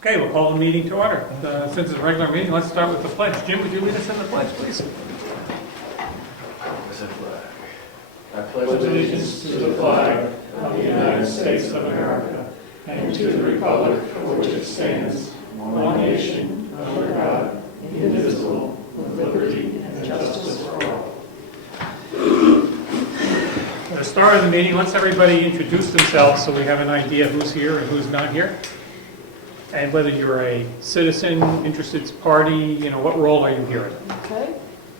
Okay, we'll call the meeting to order. Since it's a regular meeting, let's start with the pledge. Jim, would you lead us in the pledge, please? I pledge allegiance to the flag of the United States of America and to the republic for which it stands, one nation, under God, indivisible, with liberty and justice for all. At the start of the meeting, let's everybody introduce themselves so we have an idea who's here and who's not here. And whether you're a citizen, interested party, what role are you here in? Okay.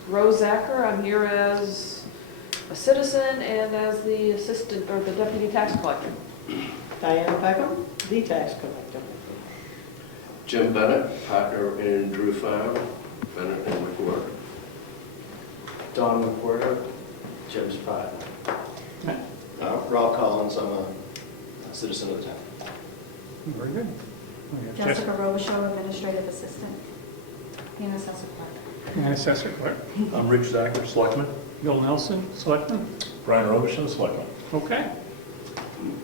Rose Acker, I'm here as a citizen and as the assistant or the deputy tax collector. Diana Peckham, the tax collector. Jim Bennett, partner in Drew Farm, Bennett and McWhorter. Don McWhorter, Jim's partner. Rob Collins, I'm a citizen of the town. Very good. We have Jessica Robichaud, Administrative Assistant, and Assessor Clerk. And Assessor Clerk. I'm Rich Zacher, Selectman. Bill Nelson, Selectman. Brian Robichaud, Selectman. Okay.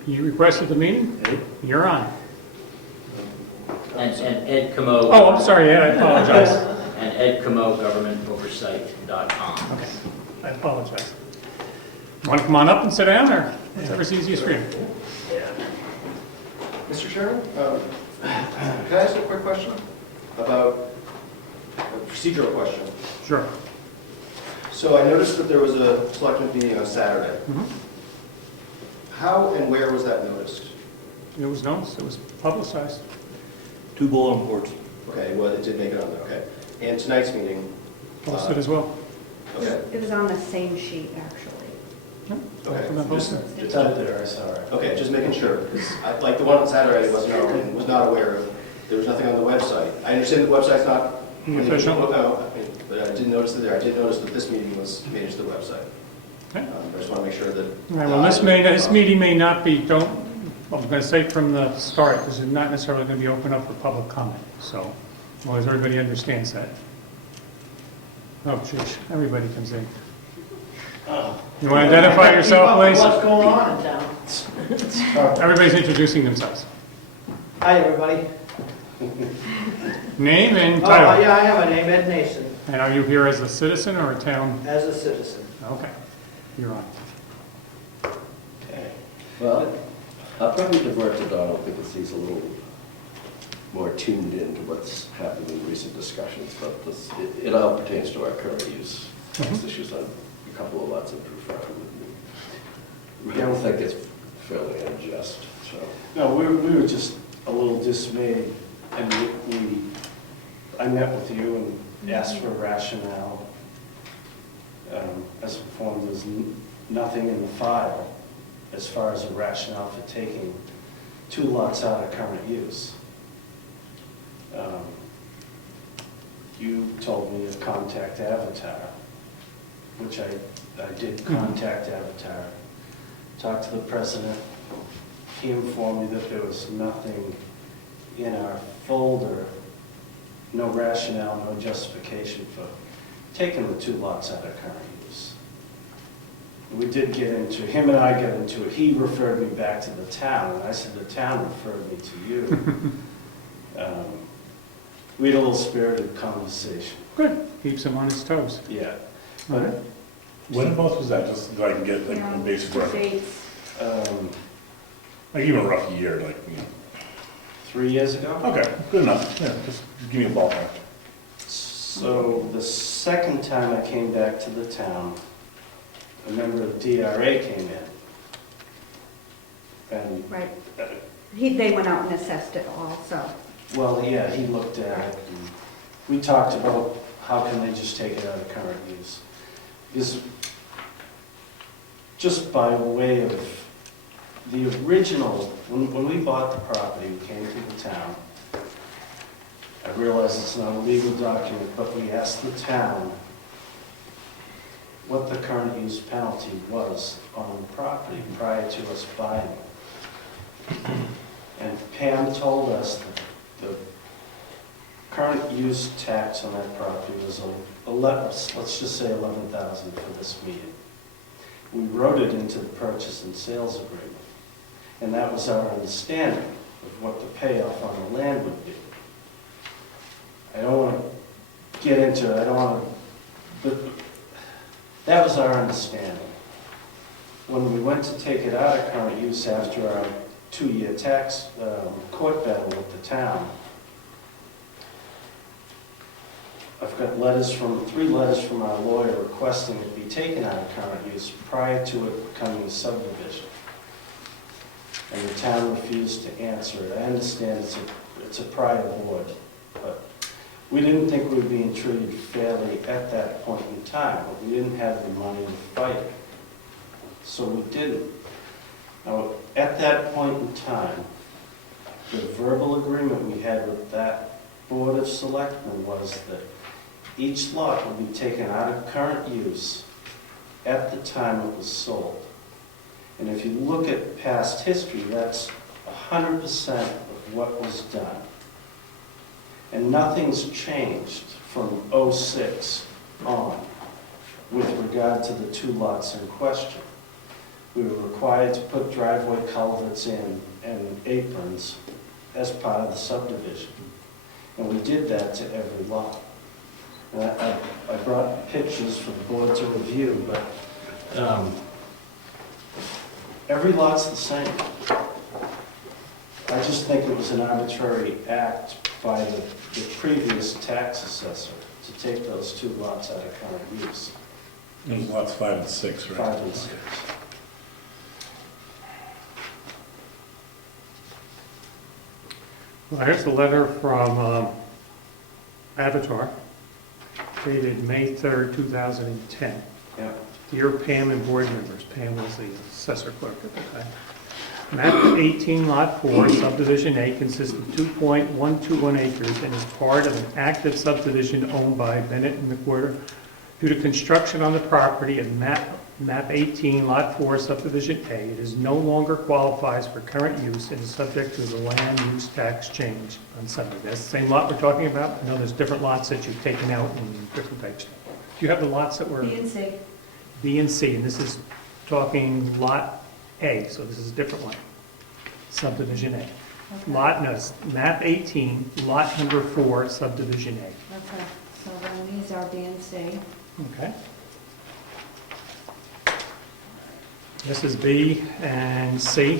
You requested the meeting? Hey. You're on. And Ed Comeau. Oh, I'm sorry, Ed, I apologize. And Ed Comeau, GovernmentOversite.com. Okay, I apologize. Want to come on up and sit down, or whatever's easiest for you? Mr. Chairman, can I ask a quick question about a procedural question? Sure. So I noticed that there was a selectmen meeting on Saturday. Mhm. How and where was that noticed? It was noticed, it was publicized. 2 bulletin boards. Okay, well, it did make it on there, okay. And tonight's meeting? Posted as well. Okay, It was on the same sheet, actually. okay. Posted. It's out there, I saw it. Okay, just making sure, because like the one on Saturday was not aware of, there was nothing on the website. I understand the website's not Official. But I didn't notice it there. I did notice that this meeting was made to the website. Okay. I just want to make sure that. All right, well, this meeting may not be, I'm going to say from the start, this is not necessarily going to be open up for public comment, so, as long as everybody understands that. Oh, geez, everybody comes in. You want to identify yourself, please? What's going on in town? Everybody's introducing themselves. Hi, everybody. Name and Oh, title. yeah, I have a name, Ed Nason, And are you here as a citizen or a town? as a citizen. Okay, you're on. Okay. Well, I'll probably divert to Donald because he's a little more tuned into what's happened in recent discussions, but this, it all pertains to our current use tax issues on a couple of lots of Drew Farm with me. I don't think it's fairly unjust, so. No, we were just a little dismayed, and I met with you and asked for a rationale. As informed, there's nothing in the file as far as a rationale for taking 2 lots out of current use. You told me to contact Avatar, which I did contact Avatar, talked to the president. He informed me that there was nothing in our folder, no rationale, no justification for taking the 2 lots out of current use. We did get into, him and I got into it. He referred me back to the town, and I said the town referred me to you. We had a little spirited conversation. Good, keeps him on his toes. Yeah. All right. When about was that? Just so I can get like Yeah, a basic the rough, dates. like even a rough year, like, 3 years ago. Okay, good enough. Yeah, just give me a ballpark. So the second time I came back to the town, a member of DRA came in. And, Right. They went out and assessed it all, so. well, yeah, he looked at it, and we talked about how can they just take it out of current use. Because just by way of the original, when we bought the property, we came to the town. I realize it's not a legal document, but we asked the town what the current use penalty was on the property prior to us buying it. And Pam told us that the current use tax on that property was, let's just say $11,000 for this meeting. We wrote it into the purchase and sales agreement, and that was our understanding of what the payoff on the land would be. into it, I don't want to, but that was our understanding. When we went to take it out of current use after our 2-year tax court battle with the town, I've got 3 letters from our lawyer requesting it be taken out of current use prior to it becoming a subdivision. And the town refused to answer it. I understand it's a prior board, but we didn't think we were being treated fairly at that point in time, but we didn't have the money to fight it. So we didn't. Now, at that point in time, the verbal agreement we had with that Board of Selectmen was that each lot would be taken out of current use at the time it was sold. And if you look at past history, that's 100% of what was done. And nothing's changed from '06 on with regard to the 2 lots in question. We were required to put driveway culverts in and aprons as part of the subdivision. And we did that to every lot. And I brought pictures for the board to review, but every lot's the same. I just think it was an arbitrary act by the previous tax assessor to take those 2 lots out of current use. It was lots 5 and 6, right? 5 and 6. Well, here's a letter from Avatar, dated May 3rd, 2010. Yeah. Dear Pam and board members, Pam was the assessor clerk at the time. Map 18, Lot 4, Subdivision A consists of 2.121 acres and is part of an active subdivision owned by Bennett and McWhirter. Due to construction on the property at Map 18, Lot 4, Subdivision A, it is no longer qualifies for current use and is subject to the land use tax change on subdivision. That's the same lot we're talking about? I know there's different lots that you've taken out and different types. Do you have the lots that were? B and C. B and C, and this is talking Lot A, so this is a different one. Subdivision A. Okay. Map 18, Lot number 4, Subdivision A. Okay, so then these are B and C. Okay. This is B and C.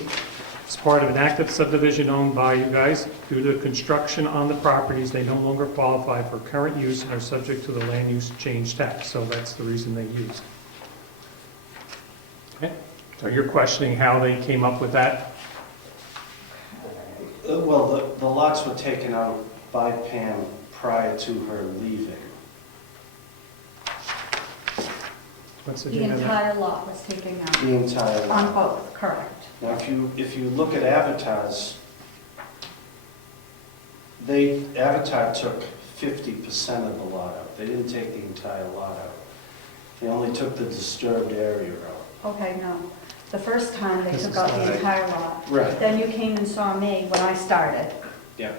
It's part of an active subdivision owned by you guys. Due to construction on the properties, they no longer qualify for current use and are subject to the land use change tax. So that's the reason they used. Okay. So you're questioning how they came up with that? Well, the lots were taken out by Pam prior to her leaving. What's the The date of that? entire lot was taken out. The entire On lot. both, correct. Now, if you look at Avatar's, Avatar took 50% of the lot out. They didn't take the entire lot out. They only took the disturbed area out. Okay, no. The first time they This took is out the right. entire lot. Right. Then you came and saw me when I started. Yeah.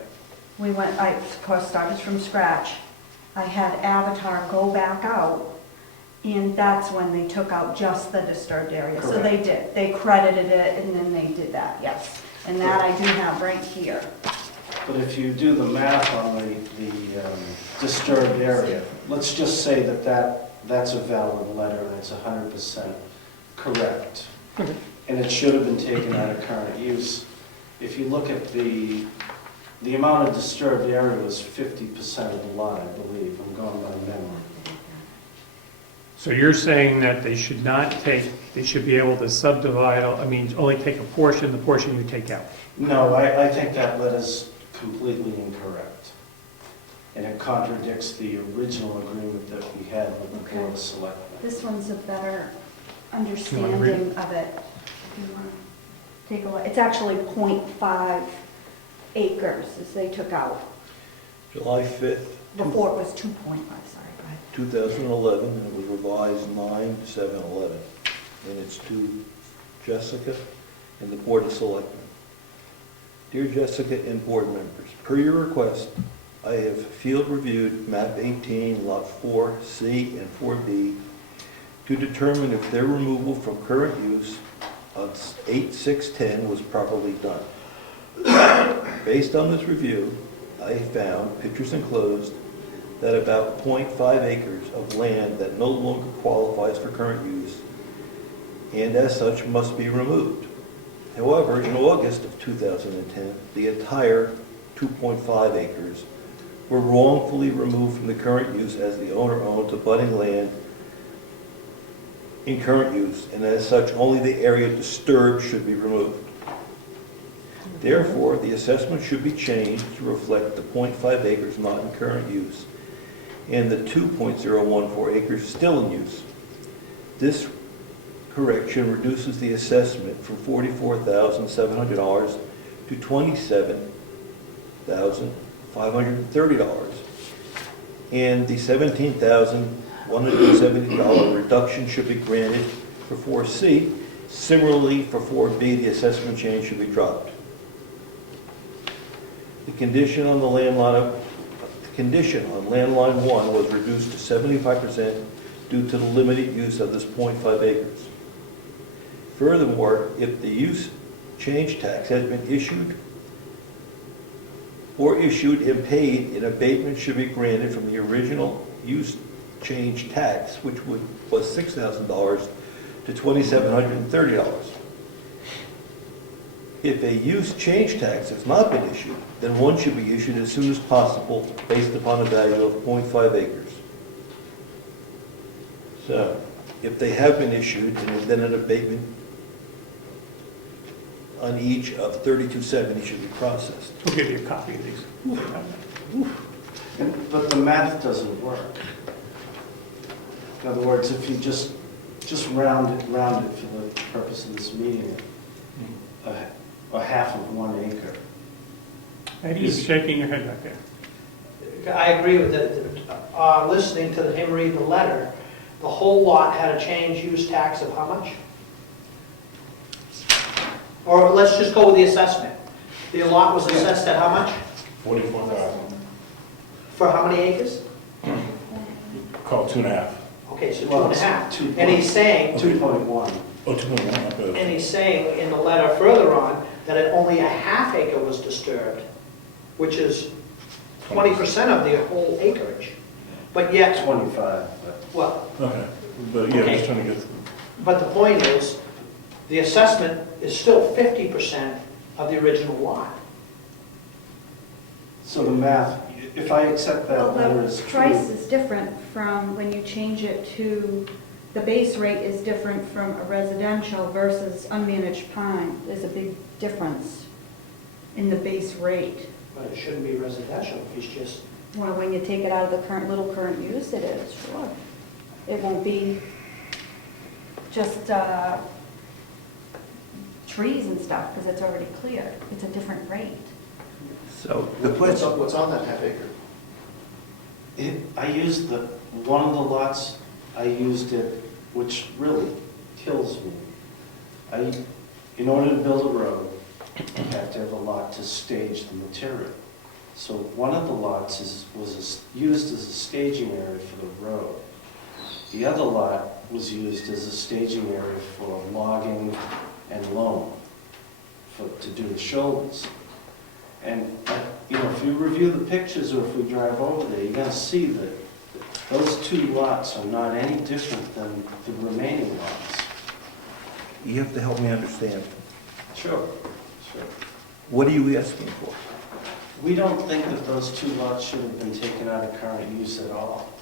We went, I of course started from scratch. I had Avatar go back out, and that's when they took out just the disturbed area. So they did. They credited it, and then they did that, yes. And that I do have right here. But if you do the math on the disturbed area, let's just say that's a valid letter and it's 100% correct. And it should have been taken out of current use. If you look at the amount of disturbed area was 50% of the lot, I believe. I'm going by memory. So you're saying that they should not take, they should be able to subdivide, only take a portion, the portion you take out? No, I think that letter's completely incorrect. And it contradicts the original agreement that we had with the Board of Selectmen. This one's a better read understanding of it. If you want to take a look. It's actually 0.5 acres as they took out. July 5th, Before it was 2.5, sorry. Go ahead. 2011, and it was revised 9/7/11. And it's to Jessica and the Board of Selectmen. Dear Jessica and board members, per your request, I have field reviewed map 18, lot 4C and 4B to determine if their removal from current use on 8/6/10 was properly done. Based on this review, I found, pictures enclosed, that about 0.5 acres of land that no longer qualifies for current use and as such must be removed. However, in August of 2010, the entire 2.5 acres were wrongfully removed from the current use as the owner owned abutting land in current use, and as such, only the area disturbed should be removed. Therefore, the assessment should be changed to reflect the 0.5 acres not in current use and the 2.014 acres still in use. This correction reduces the assessment from $44,700 to $27,530, and the $17,170 reduction should be granted for 4C. Similarly, for 4B, the assessment change should be dropped. The condition on landline 1 was reduced to 75% due to the limited use of this 0.5 acres. Furthermore, if the use change tax has been issued and paid, an abatement should be granted from the original use change tax, which was $6,000 to $2,730. If a use change tax has not been issued, then one should be issued as soon as possible based upon a value of 0.5 acres. So, if they have been issued, then an abatement on each of 3270 should be processed. We'll give you a copy of these. But the math doesn't work. In other words, if you just round it for the purpose of this meeting, a half of 1 acre. Eddie's shaking your head back there. I agree with it. Listening to him read the letter, the whole lot had a change use tax of how much? Or let's just go with the assessment. The lot was assessed at how much? 44,000. For how many acres? Call it 2.5. Okay, so Well, 2.5. two And he's saying, 2.1. Oh, 2.1, not bad. and he's saying in the letter further on that only a half acre was disturbed, which is 20% of the whole acreage. But yet, 25, but well, Okay, but yeah, Okay. just trying to get, but the point is, the assessment is still 50% of the original lot. so the math, if I accept that Well, letter the as price true, is different from when you change it to, the base rate is different from a residential versus unmanaged prime. There's a big difference in the base rate. But it shouldn't be residential if he's just, Well, when you take it out of the current use, it is, sure. It won't be just trees and stuff, because it's already cleared. It's a different rate. So, What's on that half acre? I used one of the lots, I used it, which really kills me. In order to build a road, you have to have a lot to stage the material. So one of the lots was used as a staging area for the road. The other lot was used as a staging area for logging and loam, to do the shoulders. And, if you review the pictures or if we drive over there, you're gonna see that those two lots are not any different than the remaining lots. you have to help me understand. Sure. What are you asking for? We don't think that those two lots should have been taken out of current use at all.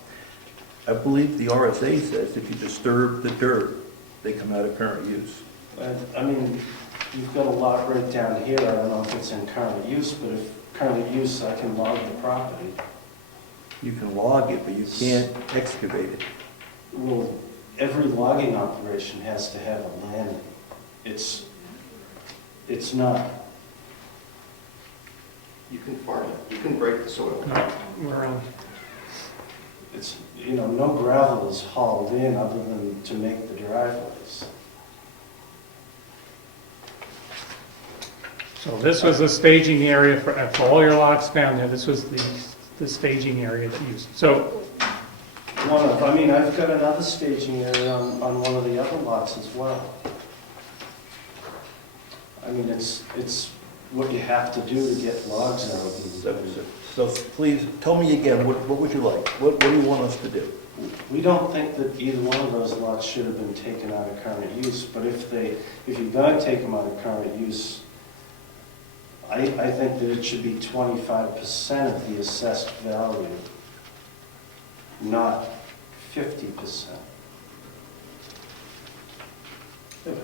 I believe the RSA says if you disturb the dirt, they come out of current use. I mean, you've got a lot right down here, I don't know if it's in current use, but if current use, I can log the property. You can log it, but you can't excavate it. Well, every logging operation has to have a land. It's not. You can farm it, you can break the soil. No, we're, It's, no gravel is hauled in other than to make the driveways. so this was the staging area for all your lots down there. This was the staging area that you, so, I've got another staging area on one of the other lots as well. I mean, it's what you have to do to get logs out. So please, tell me again, what would you like? What do you want us to do? We don't think that either one of those lots should have been taken out of current use, but if you're gonna take them out of current use, I think that it should be 25% of the assessed value, not 50%.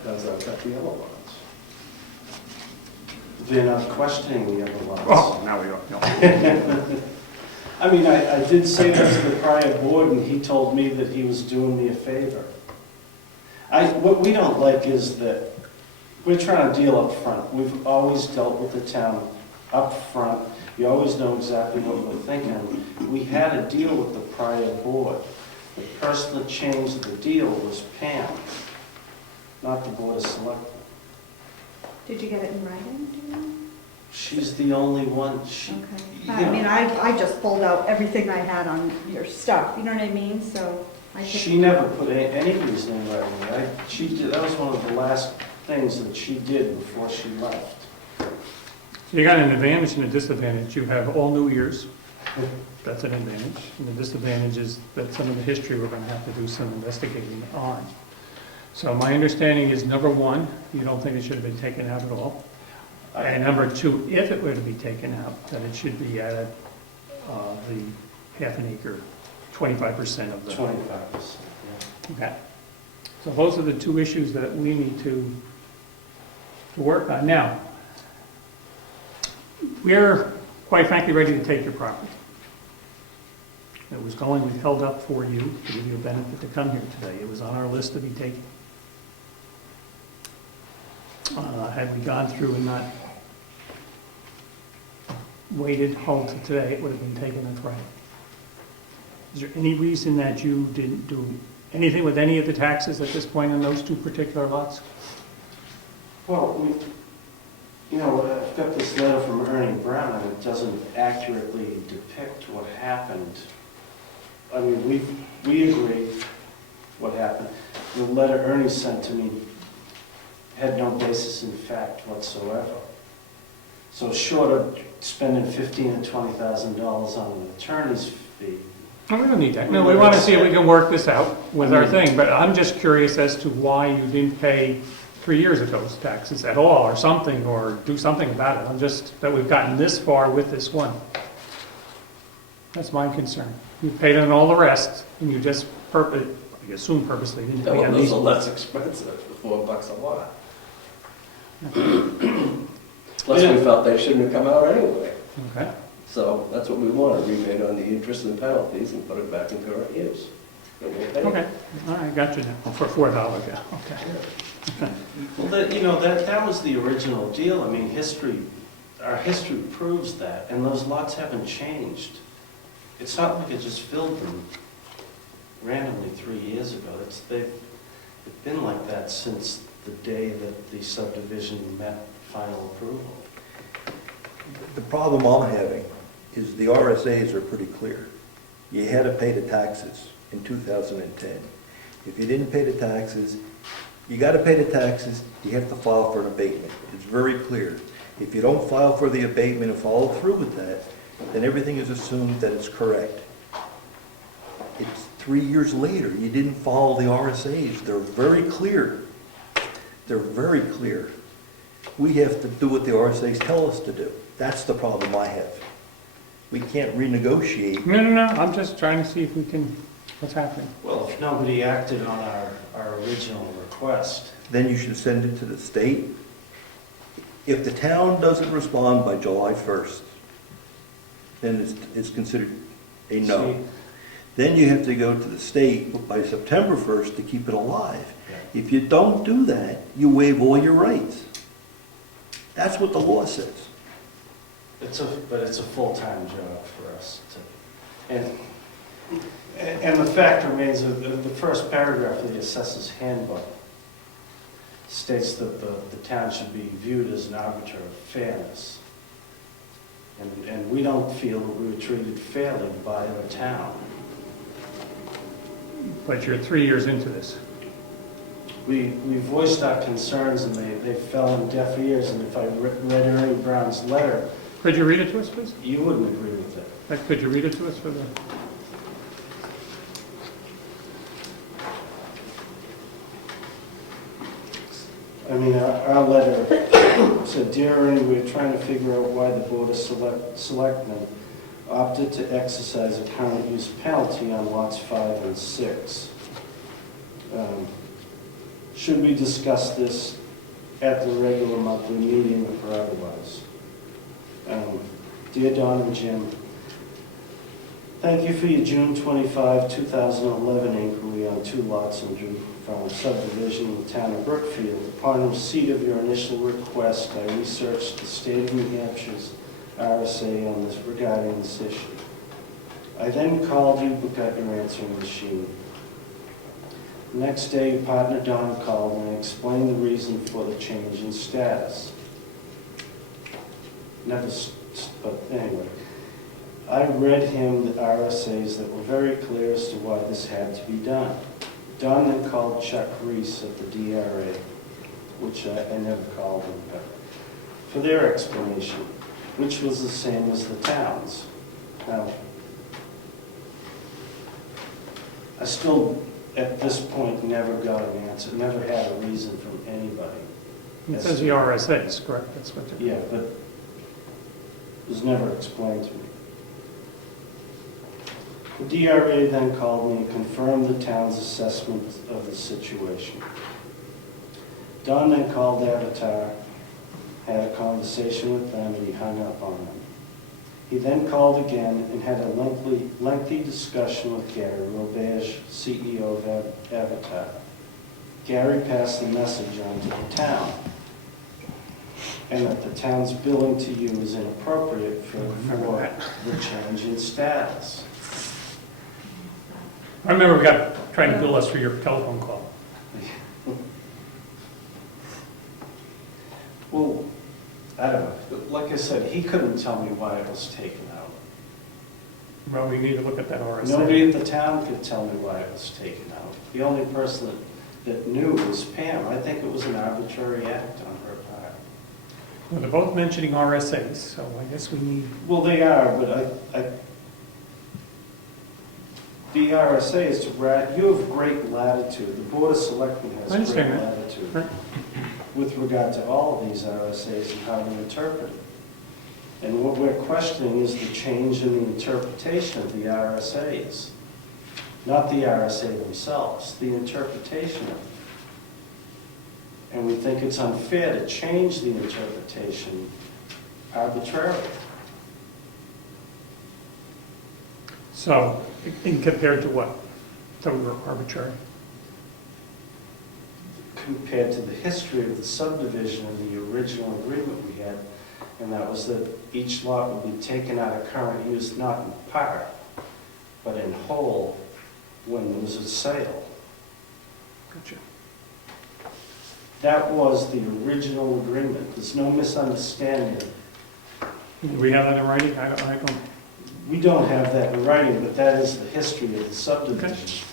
How's that affect the other lots? They're not questioning the other lots. Oh, now we are, no. I mean, I did say that to the prior board, and he told me that he was doing me a favor. What we don't like is that we're trying to deal up front. We've always dealt with the town up front. You always know exactly what we're thinking. We had a deal with the prior board. The person that changed the deal was Pam, not the Board of Selectmen. Did you get it in writing, do you know? She's the only one, Okay. you I mean, know, I just pulled out everything I had on your stuff, you know what I mean? So I just. she never put any reasoning in writing. That was one of the last things that she did before she left. You got an advantage and a disadvantage. You have all new ears. That's an advantage. And the disadvantage is that some of the history we're going to have to do some investigating on. So my understanding is, number one, you don't think it should have been taken out at all. And number two, if it were to be taken out, then it should be at the half an acre, 25% of the. 25%, yeah. Okay. So those are the two issues that we need to work on. Now, we're quite frankly ready to take your property. It was going, we held up for you to give you a benefit to come here today. It was on our list to be taken. Had we gone through and not waited home to today, it would have been taken on Friday. Is there any reason that you didn't do anything with any of the taxes at this point on those two particular lots? Well, I've got this letter from Ernie Brown, and it doesn't accurately depict what happened. I mean, we agree what happened. The letter Ernie sent to me had no basis in fact whatsoever. So short of spending $15,000 to $20,000 on an attorney's fee. No, we don't need that. No, we want to see if we can work this out with our thing, but I'm just curious as to why you didn't pay 3 years ago's taxes at all, or something, or do something about it. I'm just, that we've gotten this far with this one. That's my concern. You paid on all the rest, and you just I assume purposely didn't Yeah, pay well, on those these. are less expensive, for $4 a lot. Plus, we felt they shouldn't have come out anyway. Okay. So that's what we want, a rebate on the interest and penalties and put it back in current use. And we'll pay it. Okay, all right, got you now, for $4, yeah, okay. Well, that was the original deal. I mean, our history proves that, and those lots haven't changed. It's not like it just filled them randomly 3 years ago. They've been like that since the day that the subdivision met final approval. The problem I'm having is the RSAs are pretty clear. You had to pay the taxes in 2010. If you didn't pay the taxes, you got to pay the taxes, you have to file for an abatement. It's very clear. If you don't file for the abatement and follow through with that, then everything is assumed that it's correct. It's 3 years later, you didn't follow the RSAs. They're very clear. They're very clear. We have to do what the RSAs tell us to do. That's the problem I have. We can't renegotiate. No, I'm just trying to see if we can, what's happening. Well, if nobody acted on our original request. Then you should send it to the state. If the town doesn't respond by July 1st, then it's considered a no. See? Then you have to go to the state by September 1st to keep it alive. If you don't do that, you waive all your rights. That's what the law says. But it's a full-time job for us to, and the fact remains that the first paragraph of the assessor's handbook states that the town should be viewed as an arbiter of fairness. And we don't feel that we were treated fairly by the town. But you're 3 years into this. We voiced our concerns, and they fell on deaf ears, and if I read Ernie Brown's letter, Could you read it to us, please? You wouldn't agree with it. Could you read it to us for the? I mean, our letter said, "Dear Ernie, we're trying to figure out why the Board of Selectmen opted to exercise a current use penalty on lots 5 and 6. Should we discuss this at the regular monthly meeting or otherwise? Dear Don and Jim, thank you for your June 25, 2011 inquiry on 2 lots in Brookfield subdivision in the town of Brookfield. Upon receipt of your initial request, I researched the state of New Hampshire's RSA on this regarding this issue. I then called you but got your answering machine. The next day, your partner Don called and I explained the reason for the change in status. But anyway, I read him the RSAs that were very clear as to why this had to be done. Don then called Chuck Reese at the DRA, which I never called him, but for their explanation, which was the same as the town's. Now, I still, at this point, never got an answer, never had a reason from anybody. It says the RSA's, correct? That's what they're... Yeah, but it was never explained to me. The DRA then called me and confirmed the town's assessment of the situation. Don then called Avatar, had a conversation with them, and he hung up on them. He then called again and had a lengthy discussion with Gary Roberge, CEO of Avatar. Gary passed the message on to the town, and that the town's billing to you is inappropriate for the change in status. I remember we got trying to bill us for your telephone call. Well, I don't know. Like I said, he couldn't tell me why it was taken out. Well, we need to look at that RSA. Nobody at the town could tell me why it was taken out. The only person that knew was Pam. I think it was an arbitrary act on her part. Well, they're both mentioning RSA's, so I guess we need... Well, they are, but the RSA is you have great latitude. The Board of Selectmen has I understand great that. latitude Right. with regard to all of these RSAs and how we interpret it. And what we're questioning is the change in the interpretation of the RSAs. Not the RSA themselves, the interpretation of it. And we think it's unfair to change the interpretation arbitrarily. So, in compared to what? That we were arbitrary? Compared to the history of the subdivision and the original agreement we had, and that was that each lot would be taken out of current use, not in part, but in whole, when there was a sale. Gotcha. That was the original agreement. There's no misunderstanding. Do we have that in writing? I don't... We don't have that in writing, but that is the history of the subdivision.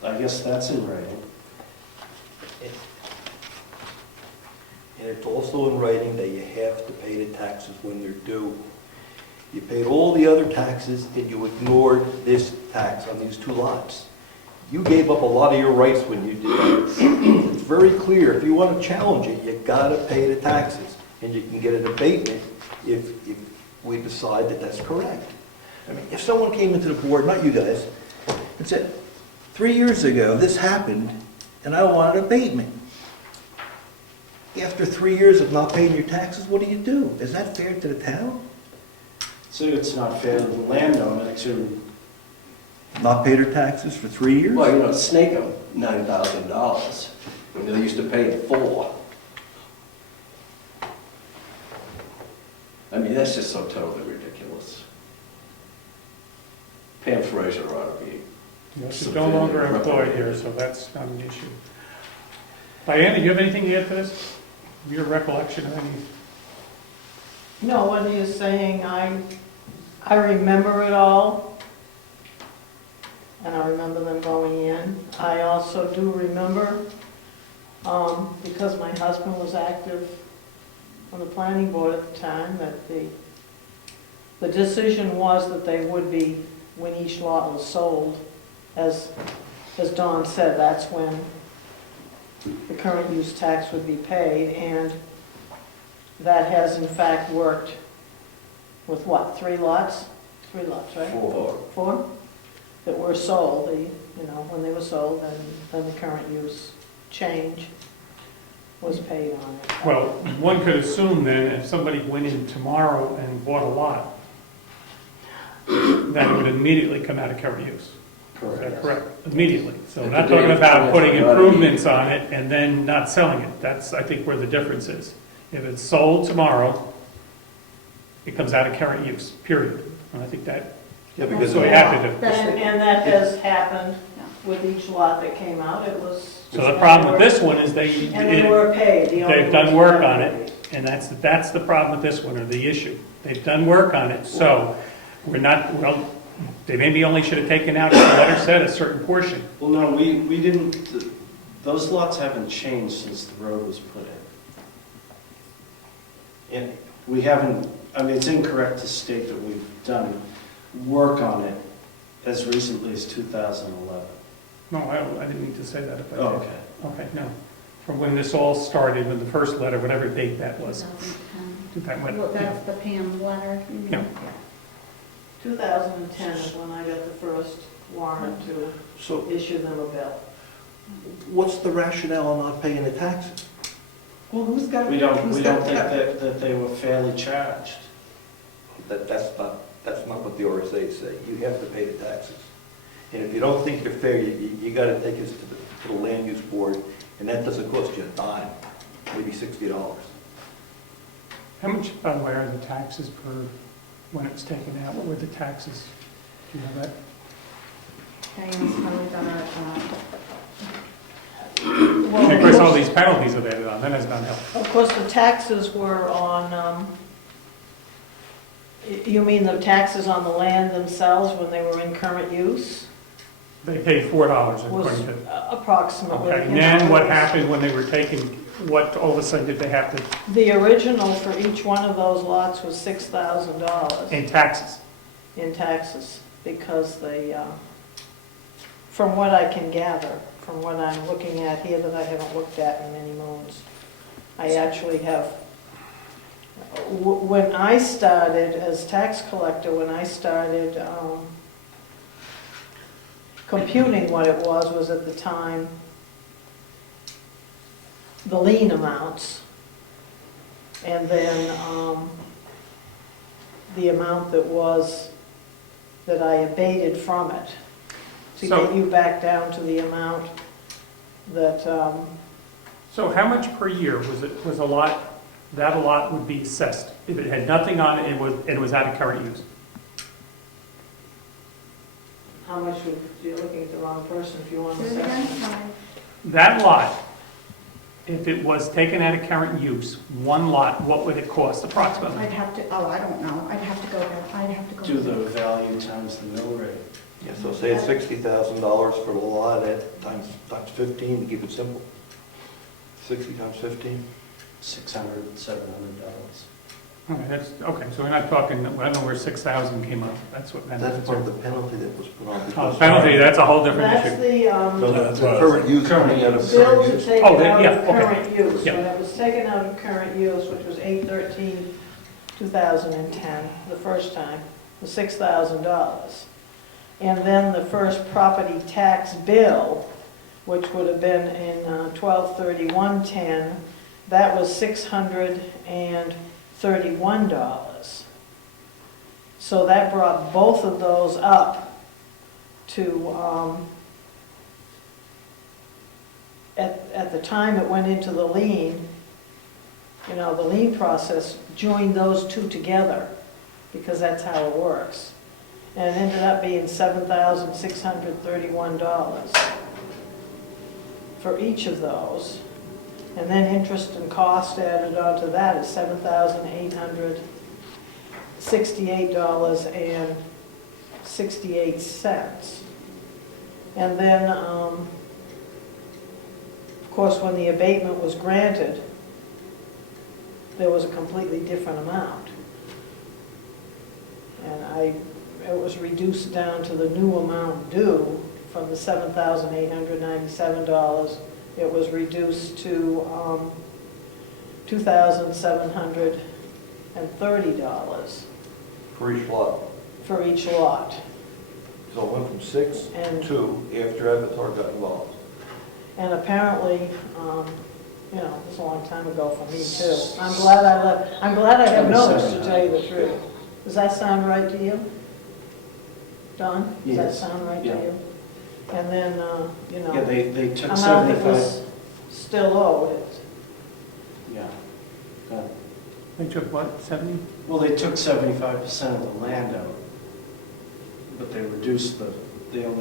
I guess that's in writing. And it's also in writing that you have to pay the taxes when they're due. You paid all the other taxes and you ignored this tax on these 2 lots. You gave up a lot of your rights when you did that. It's very clear, if you want to challenge it, you gotta pay the taxes. And you can get an abatement if we decide that that's correct. I mean, if someone came into the board, not you guys, and said, 3 years ago, this happened, and I want an abatement. After 3 years of not paying your taxes, what do? Is that fair to the town? So it's not fair to the landowner to... Not pay their taxes for 3 years? Well, snake them $9,000 when they used to pay $4,000. I mean, that's just so totally ridiculous. Pam Fraser ought to be... She's no longer employed here, so that's not an issue. Diana, do you have anything to add to this? Your recollection of any? No, what he is saying, I remember it all, and I remember them going in. I also do remember, because my husband was active on the planning board at the time that the decision was that they would be, when each lot was sold, as Don said, that's when the current use tax would be paid, and that has in fact worked with what, 3 lots? 3 lots, right? 4 that were sold, when they were sold, then the current use change was paid on it. Well, one could assume then, if somebody went in tomorrow and bought a lot, that it would immediately come out of current use. Is that correct? Immediately. So we're not talking about putting improvements on it and then not selling it. That's, I think, where the difference is. If it's sold tomorrow, it comes out of current use, period. And I think that, Yeah, that's because what we have to do. And that has happened with each lot that came out. It was. So the problem with this one is And they were paid. they've done work on it, and that's the problem with this one, or the issue. They've done work on it, so we're not, well, they maybe only should have taken out, as the letter said, a certain portion. Well, no, we didn't, those lots haven't changed since the road was put in. And we haven't, I mean, it's incorrect to state that we've done work on it as recently as 2011. No, I didn't mean to say that if I did. Oh, okay. Okay, no. From when this all started, when the first letter, whatever date that was. 2010. Well, that's the Pam letter. Yeah. 2010 is when I got the first warrant to So issue them a bill. what's the rationale on not paying the taxes? Well, who's got? We don't think that they were fairly charged. That's not what the RSA's say. You have to pay the taxes. And if you don't think they're fair, you gotta take us to the land use board, and that doesn't cost you a dime, maybe $60. How much, by the way, are the taxes per, when it was taken out? What were the taxes? Do you know that? Diane's probably got And of course, all these penalties are added on, that has not helped. Of course, the taxes were on, you mean the taxes on the land themselves when they were in current use? They paid $4 Was according to. approximately. Okay, and then what happened when they were taking, what, all of a sudden did they have to, The original for each one of those lots was $6,000 in taxes? in taxes, because they, from what I can gather, from what I'm looking at here that I haven't looked at in many moons, I actually have, when I started as tax collector, when I started computing what it was at the time the lien amounts, and then the amount that I abated from it, to So- get you back down to the amount that, So how much per year was a lot, that a lot would be assessed? If it had nothing on it, it was out of current use? how much would, you're looking at the wrong person if you want to Say it again, say. sorry. That lot, if it was taken out of current use, one lot, what would it cost approximately? I'd have to, I don't know, I'd have to go there, I'd have to go. Do the value times the mill rate. Yeah, so say it's $60,000 for the lot at times 15 to keep it simple. 60 times 15? $600, $700. Okay, okay, so we're not talking, I don't know where 6,000 came up, that's what. That's part of the penalty that was put on. Oh, because- penalty, that's a whole different That's issue. the, No, That's the what I was- current use coming out of bill current to use. take Oh, it out yeah, of okay. current use. Yeah. When it was taken out of current use, which was 8/13/2010, the first time, was $6,000. And then the first property tax bill, which would have been in 12/31/10, that was $631. So that brought both of those up to, at the time it went into the lien, the lien process joined those two together, because that's how it works. And it ended up being $7,631 for each of those. And then interest and cost added onto that is $7,868.68. And then, of course, when the abatement was granted, there was a completely different amount. And it was reduced down to the new amount due from the $7,897. It was reduced to $2,730 For each lot. for each lot. So it went from 6 And- to 2 after Avatar got involved. And apparently, you know, it was a long time ago for me too. I'm glad I have noticed, to tell you the truth. Does that sound right to you? Don, does that Yes. sound right to Yeah. you? And then, you know. Yeah, they took amount that 75, was still owed. yeah. Go ahead. They took what, 70? Well, they took 75% of the land out, but they only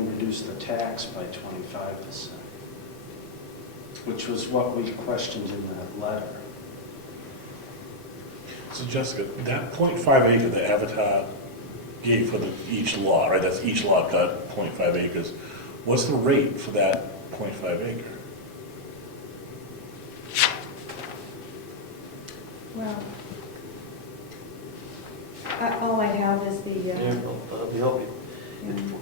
reduced the tax by 25%, which was what we questioned in that letter. So Jessica, that .5 acre that Avatar gave for each lot, right, that's each lot got .5 acres. What's the rate for that .5 acre? Well, all I have is the, That'll be helpful.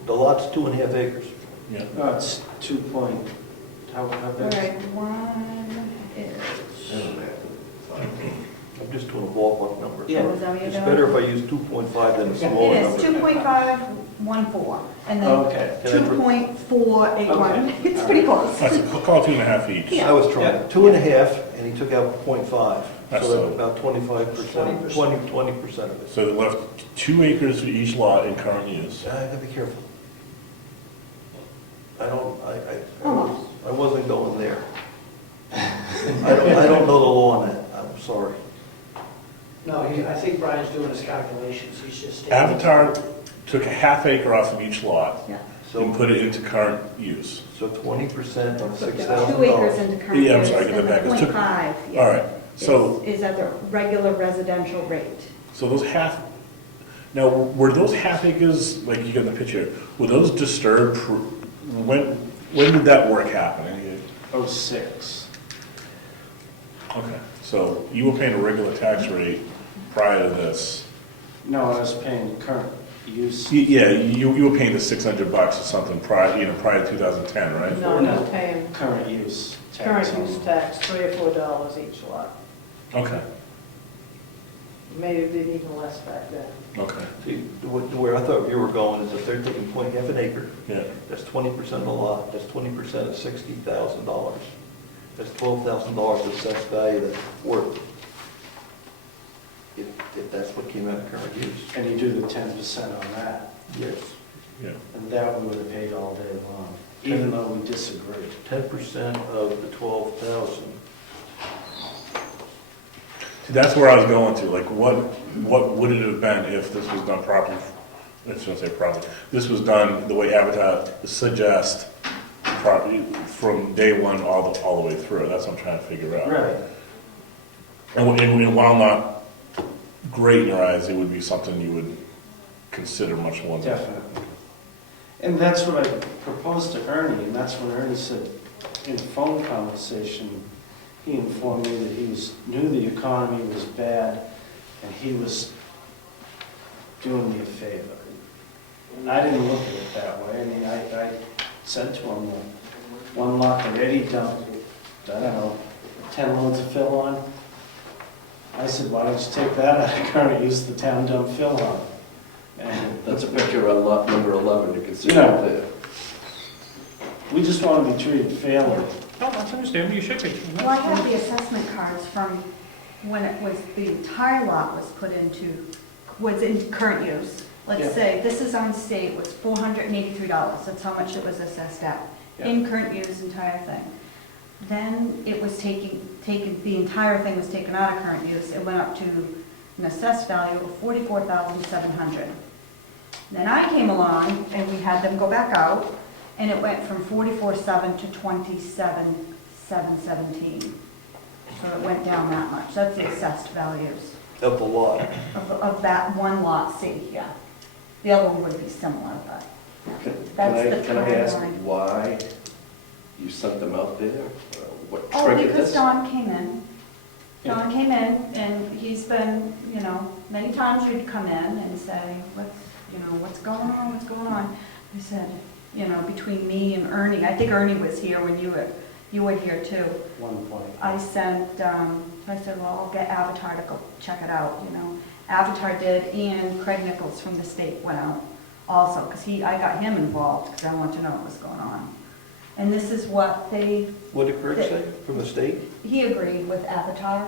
The lot's 2.5 acres. Yeah. No, it's 2 point, how all big? right, one is, I'm just doing a ballpark number. Yeah. is that what you're It's doing? better if I use 2.5 than a smaller It number. is 2.514, and then Okay. 2.481. Okay. It's pretty close. All right, so call it 2.5 each. Yeah. I was trying, 2.5, and he took out 0.5, That's so all. that's about 25%, 20% of it. So they left 2 acres for each lot in current use. I gotta be careful. I Almost. wasn't going there. I don't know the law on that, I'm sorry. No, I think Brian's doing his calculations, he's just. Avatar took a half acre off of each lot Yeah. and So, put it into current use. so 20% of Took 6,000 2 acres dollars. into current Yeah, I'm use, sorry, get and that the back. It took- 0.5, All right, so, is at the regular residential rate. so those now, were those half acres, like you got in the picture, were those disturbed, when did that work happen? 06. Okay, so you were paying a regular tax rate prior to this? No, I was paying current use. Yeah, you were paying the $600 or something prior to 2010, right? No, I'm not paying Current use tax. current use tax, $3 or $4 each lot. Okay, Maybe it'd be even less back then. okay, See, where I thought you were going is if they're taking 0.5 an acre, yeah. that's 20% of the lot, that's 20% of $60,000. That's $12,000 assessed value that's worth. If that's what came out of current use. And you do the 10% on that, Yes. Yeah. and that we would have paid all day long, even though we disagreed. 10% of the 12,000. See, that's where I was going to, like, what would it have been if this was done properly? I shouldn't say properly. This was done the way Avatar suggests, properly, from day one all the way through. That's what I'm trying to figure out. Right. And while not great in your eyes, it would be something you would consider much more. Definitely. And that's what I proposed to Ernie, and that's when Ernie said, in a phone conversation, he informed me that knew the economy was bad, and he was doing me a favor. And I didn't look at it that way. I mean, I said to him, one lot that Eddie dumped, I don't know, 10 loads of fill on. I said, why don't you take that out of current use, the town dump fill on? And That's a picture on lot number 11, you can see Yeah. it there. we just want to be treated fairly. No, that's understandable, you should be. Well, I have the assessment cards from when it was, the entire lot was was in current use. Yeah. Let's say, this is on state, was $483, that's how much it was assessed at, in current use, entire thing. Then it was taken, the entire thing was taken out of current use, it went up to an assessed value of $44,700. Then I came along and we had them go back out, and it went from 44,700 to 27,717. So it went down that much. That's the assessed values Of the lot. of that one lot C, yeah. The other one would be similar, but that's the Can I ask timeline. why you sent them out there? What Oh, triggered because this? Don came in Don came in, and he's been, many times you'd come in and say, what's going on, what's going on? I said, between me and Ernie, I think Ernie was here when you were here too. 120. I said, well, I'll get Avatar to go check it out, Avatar did, and Craig Nichols from the state went out also, because I got him involved, because I wanted to know what was going on. And this is what What did Craig say from the state? he agreed with Avatar,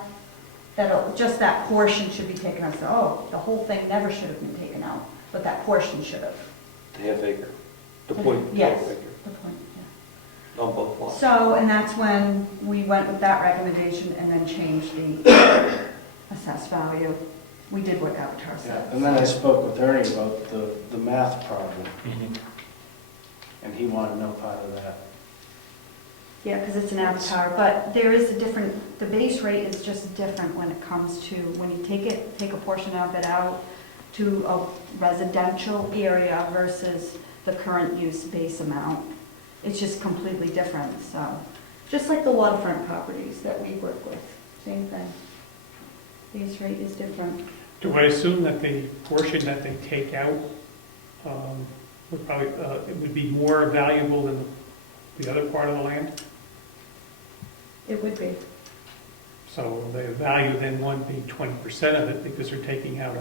that just that portion should be taken out. So, the whole thing never should have been taken out, but that portion should have. The half acre. The point. Yes, half acre. the point, yeah. On both lots. So, and that's when we went with that recommendation and then changed the assessed value. We did what Avatar Yeah, said. and then I spoke with Ernie about the math problem, and he wanted no part of that. Yeah, because it's an Avatar, but there is the base rate is just different when it comes to, when you take a portion of it out to a residential area versus the current use base amount. It's just completely different, so. Just like the waterfront properties that we work with, same thing. Base rate is different. Do I assume that the portion that they take out would probably, it would be more valuable than the other part of the land? It would be. So the value then wouldn't be 20% of it because they're taking out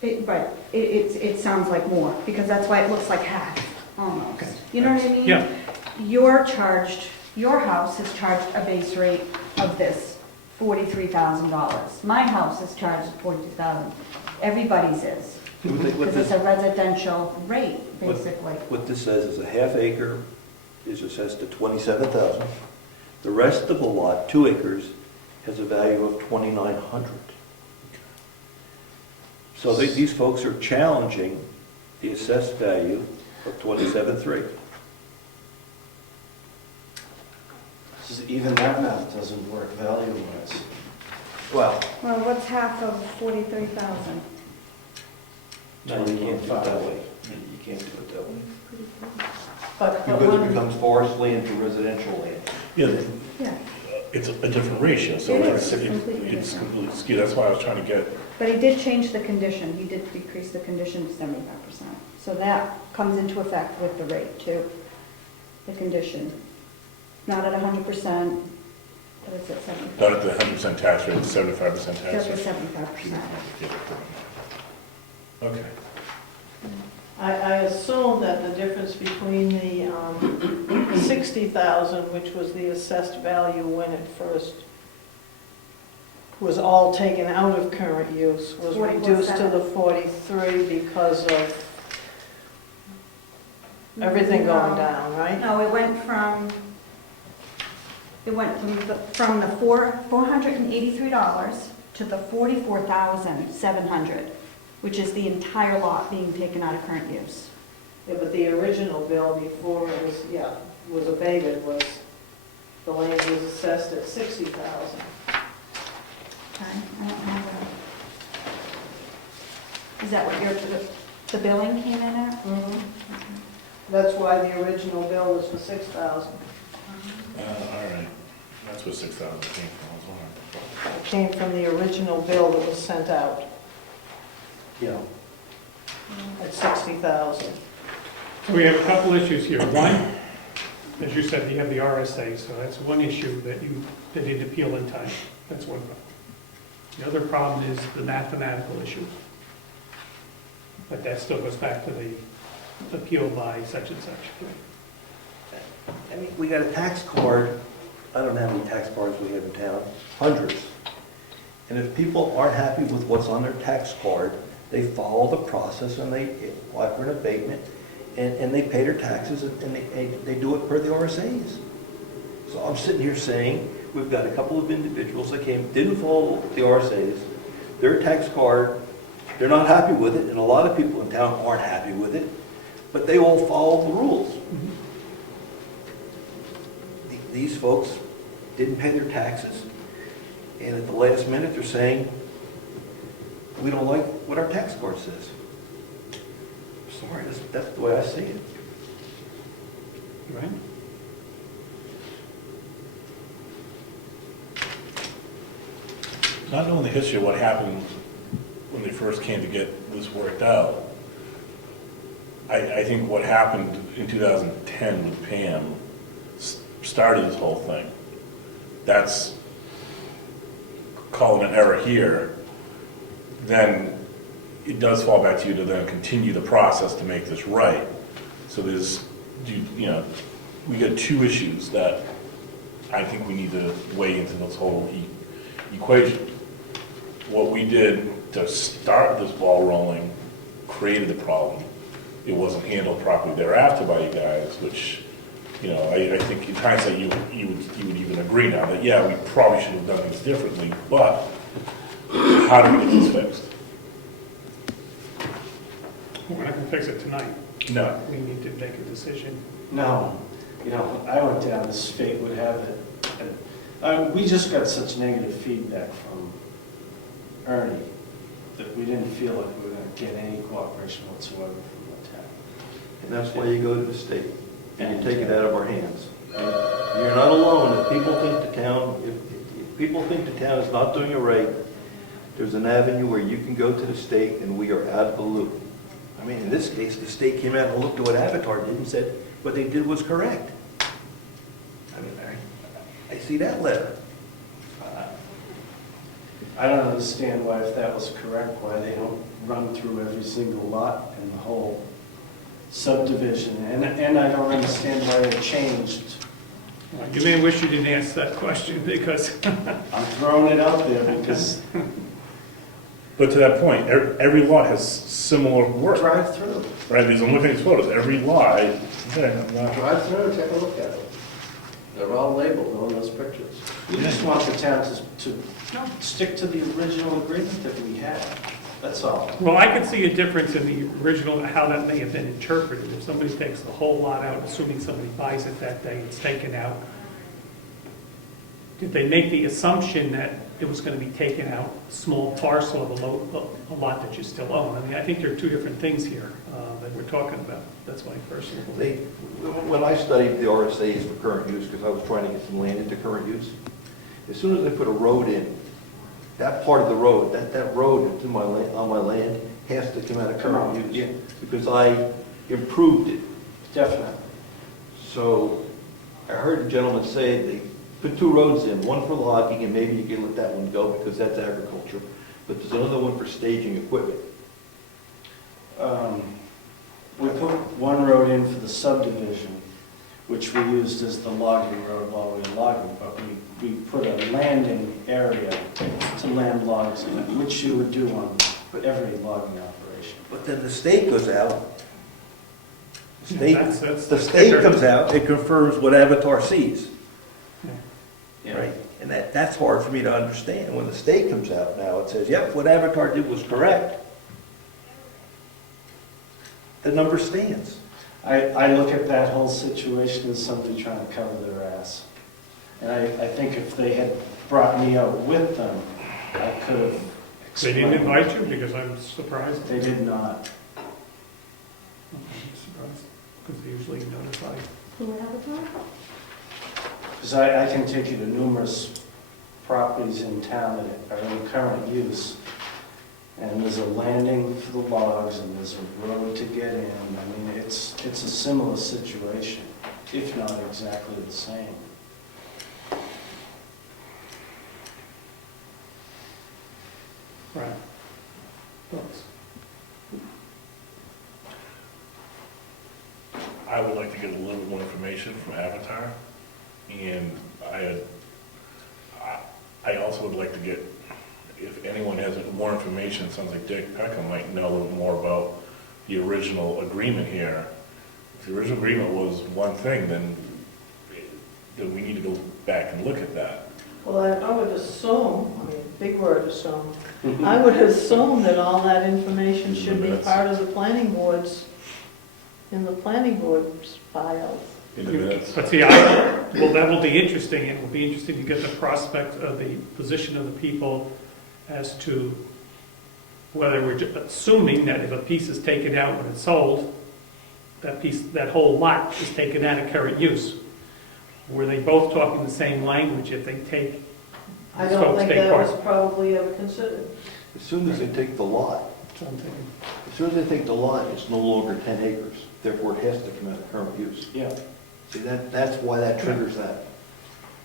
Right, it sounds like more, because that's why it looks like half, almost. Okay. You know what I mean? Yeah. Your house is charged a base rate of this, $43,000. My house is charged $42,000. Everybody's is, because it's a residential rate, basically. What this says is a half acre is assessed at 27,000. The rest of the lot, 2 acres, has a value of 2,900. So these folks are challenging the assessed value of 27,300. Even that math doesn't work value-wise. Well, Well, what's half of 43,000? no, you can't do it that way. You can't do it that way. But Because it one, becomes forest land to residential land. Yeah, Yeah, it's a different ratio, so It it's is, completely it's different. completely skewed. That's why I was trying to get, but he did change the condition, he did decrease the condition to 75%. So that comes into effect with the rate too, the condition. Not at 100%, but it's at 75%. not at the 100% tax rate, it's 75% tax Just rate. at 75%. Okay. I assume that the difference between the 60,000, which was the assessed value when it first was all taken out of current use, was reduced to the 43 because of everything going down, right? No, it went from the $483 to the $44,700, which is the entire lot being taken out of current use. Yeah, but the original bill before it was abated was, the land was assessed at 60,000. Okay, I don't have that. Is that what the billing came in at? That's why the original bill was for 6,000. All right, that's what 6,000 came from as well. It came from the original bill that was sent out Yeah. at 60,000. So we have a couple issues here. One, as you said, you have the RSA, so that's one issue that didn't appeal in time. That's one problem. The other problem is the mathematical issue. But that still goes back to the appeal by such and such. I mean, we got a tax card, I don't know how many tax cards we have in town, hundreds. And if people aren't happy with what's on their tax card, they follow the process and they apply for an abatement and they pay their taxes and they do it per the RSAs. So I'm sitting here saying, we've got a couple of individuals that didn't follow the RSAs, their tax card, they're not happy with it, and a lot of people in town aren't happy with it, but they all follow the rules. These folks didn't pay their taxes, and at the last minute, they're saying, we don't like what our tax card says. Sorry, that's the way I see it. Right? Not knowing the history of what happened when they first came to get this worked out, I think what happened in 2010 with Pam started this whole thing. That's calling an error here, then it does fall back to you to then continue the process to make this right. So there's, we got two issues that I think we need to weigh into this whole equation. What we did to start this ball rolling created the problem. It wasn't handled properly thereafter by you guys, which, I think in hindsight you would even agree now that, yeah, we probably should have done things differently, but how do we get this fixed? We're not gonna fix it tonight. No. We need to make a decision. No, I went down as fate would have it. We just got such negative feedback from Ernie that we didn't feel like we were going to get any cooperation whatsoever from the town. And that's why you go to the state, and you take it out of our hands. You're not alone. If people think the town, if people think the town is not doing it right, there's an avenue where you can go to the state and we are out of the loop. I mean, in this case, the state came out and looked at what Avatar did and said what they did was correct. I mean, I see that letter. I don't understand why, if that was correct, why they don't run through every single lot in the whole subdivision. And I don't understand why it changed. You may wish you didn't answer that question because I'm throwing it out there because But to that point, every lot has similar work. Drive through. Right, because I'm looking at these photos, every lot, Drive through, take a look at them. They're all labeled on those pictures. we just want the town to stick to the original agreement that we had. That's all. well, I could see a difference in the original, how that may have been interpreted. If somebody takes the whole lot out, assuming somebody buys it that day, it's taken out. Did they make the assumption that it was going to be taken out, a small parcel of a lot that you still own? I mean, I think there are two different things here that we're talking about. That's my personal belief. When I studied the RSA's for current use, because I was trying to get some land into current use, as soon as they put a road in, that part of the road, that road that's in on my land has to come out of current use. Because I improved it. Definitely. So I heard a gentleman say they put two roads in, one for logging, and maybe you can let that one go because that's agriculture. But there's another one for staging equipment. We put one road in for the subdivision, which we used as the logging road while we were logging, but we put a landing area to land logs in, which you would do on every logging operation. But then the state goes out. That's The state comes out, it confirms what Avatar sees. Yeah. Right? And that's hard for me to understand. When the state comes out now, it says, yep, what Avatar did was correct. The number stands. I look at that whole situation as somebody trying to cover their ass. And I think if they had brought me out with them, I could have They explained. didn't invite you because I'm surprised. They did not. I'm surprised because they usually notify. Because I can take you to numerous properties in town that are in current use, and there's a landing for the logs, and there's a road to get in. I mean, it's a similar situation, if not exactly the same. Right. Thoughts? I would like to get a little more information from Avatar, and I also would like to get, if anyone has more information, it sounds like Dick Peckham might know a little more about the original agreement here. If the original agreement was one thing, then we need to go back and look at that. Well, I would assume, I mean, big word assume, I would assume that all that information should be part of the planning board's, in the planning board's files. In the minutes. But see, well, that will be interesting. It will be interesting to get the prospect of the position of the people as to whether we're assuming that if a piece is taken out when it's sold, that whole lot is taken out of current use. Were they both talking the same language? If they take I don't folks think take that was part. probably ever considered. As soon as they take the lot, Something. as soon as they take the lot, it's no longer 10 acres. Therefore, it has to come out of current use. Yeah. See, that's why that triggers that.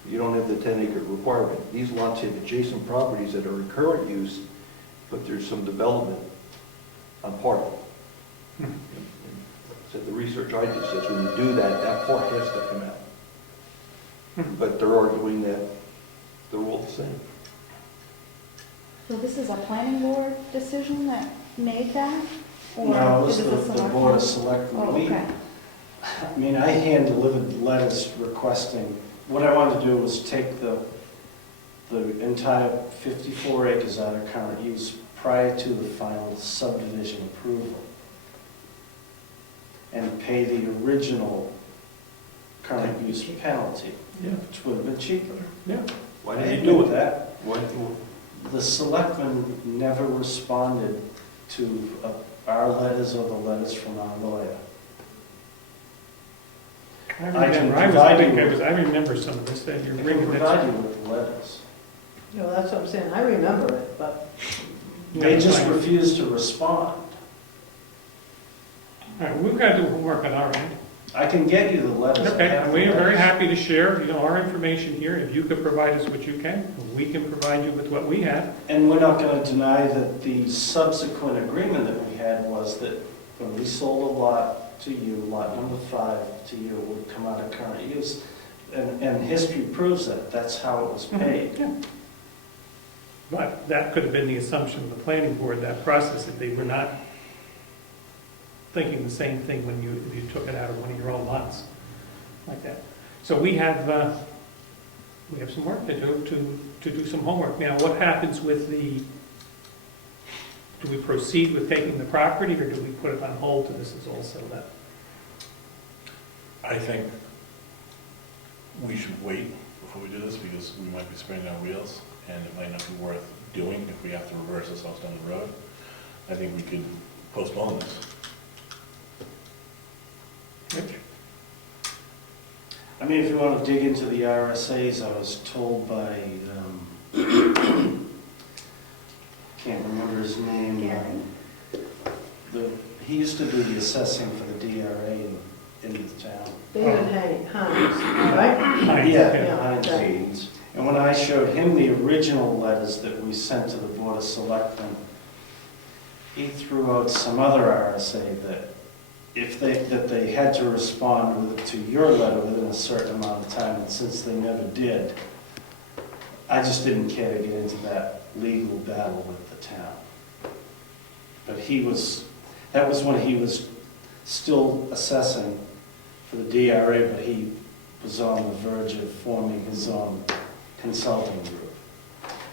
You don't have the 10-acre requirement. These lots have adjacent properties that are in current use, but there's some development on part of it. And so the research I did says when you do that, that part has to come out. But they're arguing that they're all the same. So this is a planning board decision that made that? Or No, it was is the a Board of selectmen? Selectmen. Oh, We- okay. I mean, I hand-delivered letters requesting, what I wanted to do was take the entire 54 acres out of current use prior to the final subdivision approval and pay the original current use penalty, Yeah. which would have been cheaper. Yeah. Why I did you do it? that? Why, The selectmen never responded to our letters or the letters from our lawyer. I I can remember, I remember some of this, that you're I can bringing provide you that. with letters. No, that's what I'm saying, I remember it, but They just refused to respond. All right, we've got to do homework on our end. I can get you the letters. I Okay, have and the we are very letters. happy to share, our information here. If you could provide us what you can, we can provide you with what we have. And we're not going to deny that the subsequent agreement that we had was that when we sold a lot to you, lot number 5 to you, would come out of current use. And history proves that, that's how it was paid. Yeah. But that could have been the assumption of the planning board, that process, that they were not thinking the same thing when you took it out of one of your own lots, like that. So we have some work to do, to do some homework. Now, what happens with do we proceed with taking the property, or do we put it on hold till this is all settled out? I think we should wait before we do this, because we might be spinning our wheels, and it might not be worth doing if we have to reverse ourselves down the road. I think we could postpone this. Rich? I mean, if you want to dig into the RSAs, I was told by, can't remember his name. He used to do the assessing for the DRA in the town. David Hines, right? Hines, Yeah, Hines. Hines. And when I showed him the original letters that we sent to the Board of Selectmen, he threw out some other RSA that that they had to respond to your letter within a certain amount of time, and since they never did, I just didn't care to get into that legal battle with the town. But that was when he was still assessing for the DRA, but he was on the verge of forming his own consulting group.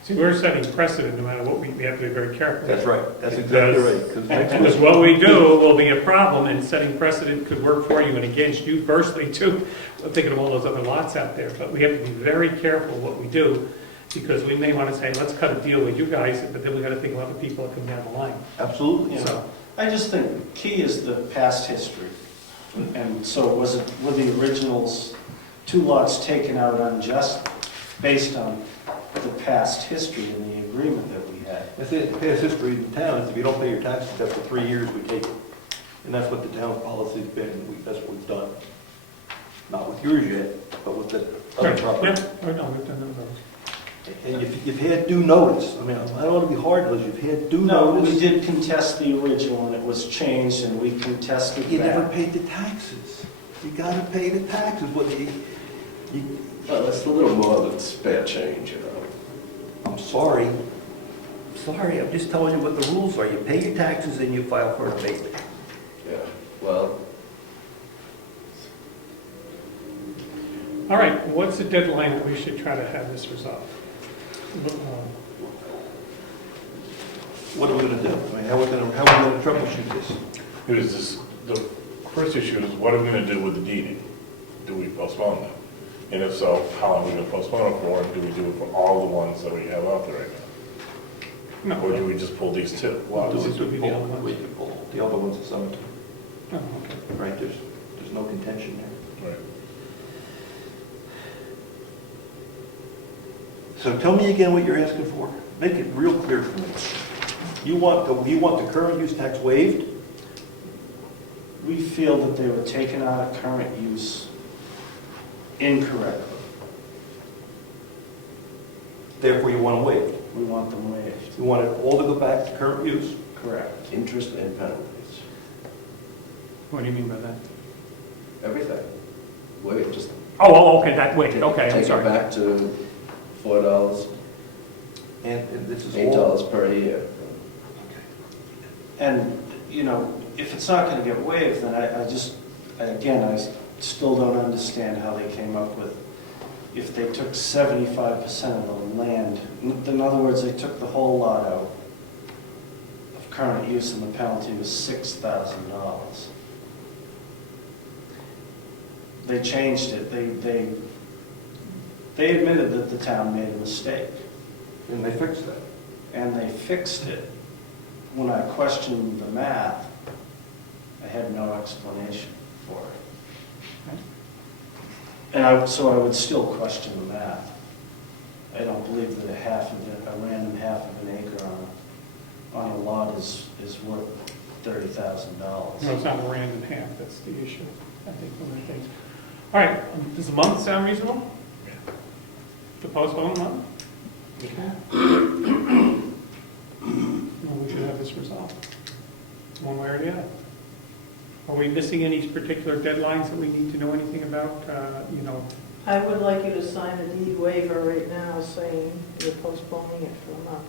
See, we're setting precedent no matter what, we have to be very careful. That's right, that's exactly right. 'Cause next Because week- what we do will be a problem, and setting precedent could work for you and against you personally too. I'm thinking of all those other lots out there, but we have to be very careful what we do, because we may want to say, let's cut a deal with you guys, but then we got to think about the people that come down the line. Absolutely. You know, So, I just think the key is the past history. And so were the originals 2 lots taken out unjustly based on the past history and the agreement that we had? That's it, past history in the town is if you don't pay your taxes after 3 years, we take it. And that's what the town's policy's been, that's what we've done. Not with yours yet, but with the other right, property. yeah, or no, we've done none of those. And you've had due notice, I mean, I don't want to be hard, but you've had due No, notice. we did contest the original and it was changed and we contested You never that. paid the taxes. You gotta pay the taxes, Well, it's a little more than spare change, I'm sorry. Sorry, I'm just telling you what the rules are. You pay your taxes and you file for an abatement. Yeah, well, All right, what's the deadline that we should try to have this resolved? What are we gonna do? I mean, how are we gonna troubleshoot this? It was this, the first issue is, what are we gonna do with the deeding? Do we postpone them? And if so, how long are we gonna postpone it for? And do we do it for all the ones that we have out there right now? No, Or do we just pull these 2? Well, this would be the other ones. We can pull. The other one's a cemetery, Oh, okay. right? There's no contention there. Right. So tell me again what you're asking for. Make it real clear for me. You want the current use tax waived? We feel that they were taken out of current use incorrectly. Therefore, you want them waived. We want them waived. You want it all to go back to current use? Correct. Interest and penalties, What do you mean by that? everything. Wait, just Okay, that, wait, okay, I'm take it sorry. back to $4, And this is $8 per year. And, you know, if it's not gonna get waived, then I still don't understand how they came up with, if they took 75% of the land, in other words, they took the whole lot out of current use and the penalty was $6,000. They changed it, they admitted that the town made a mistake. And they fixed that. And they fixed it. When I questioned the math, I had no explanation for it. And so I would still question the math. I don't believe that a random half of an acre on a lot is worth $30,000. No, it's not a random half, that's the issue, I think, one of the things. All right, does a month sound reasonable? To postpone a month? Well, we should have this resolved, one way or the other. Are we missing any particular deadlines that we need to know anything about, I would like you to sign a deed waiver right now saying you're postponing it for a month.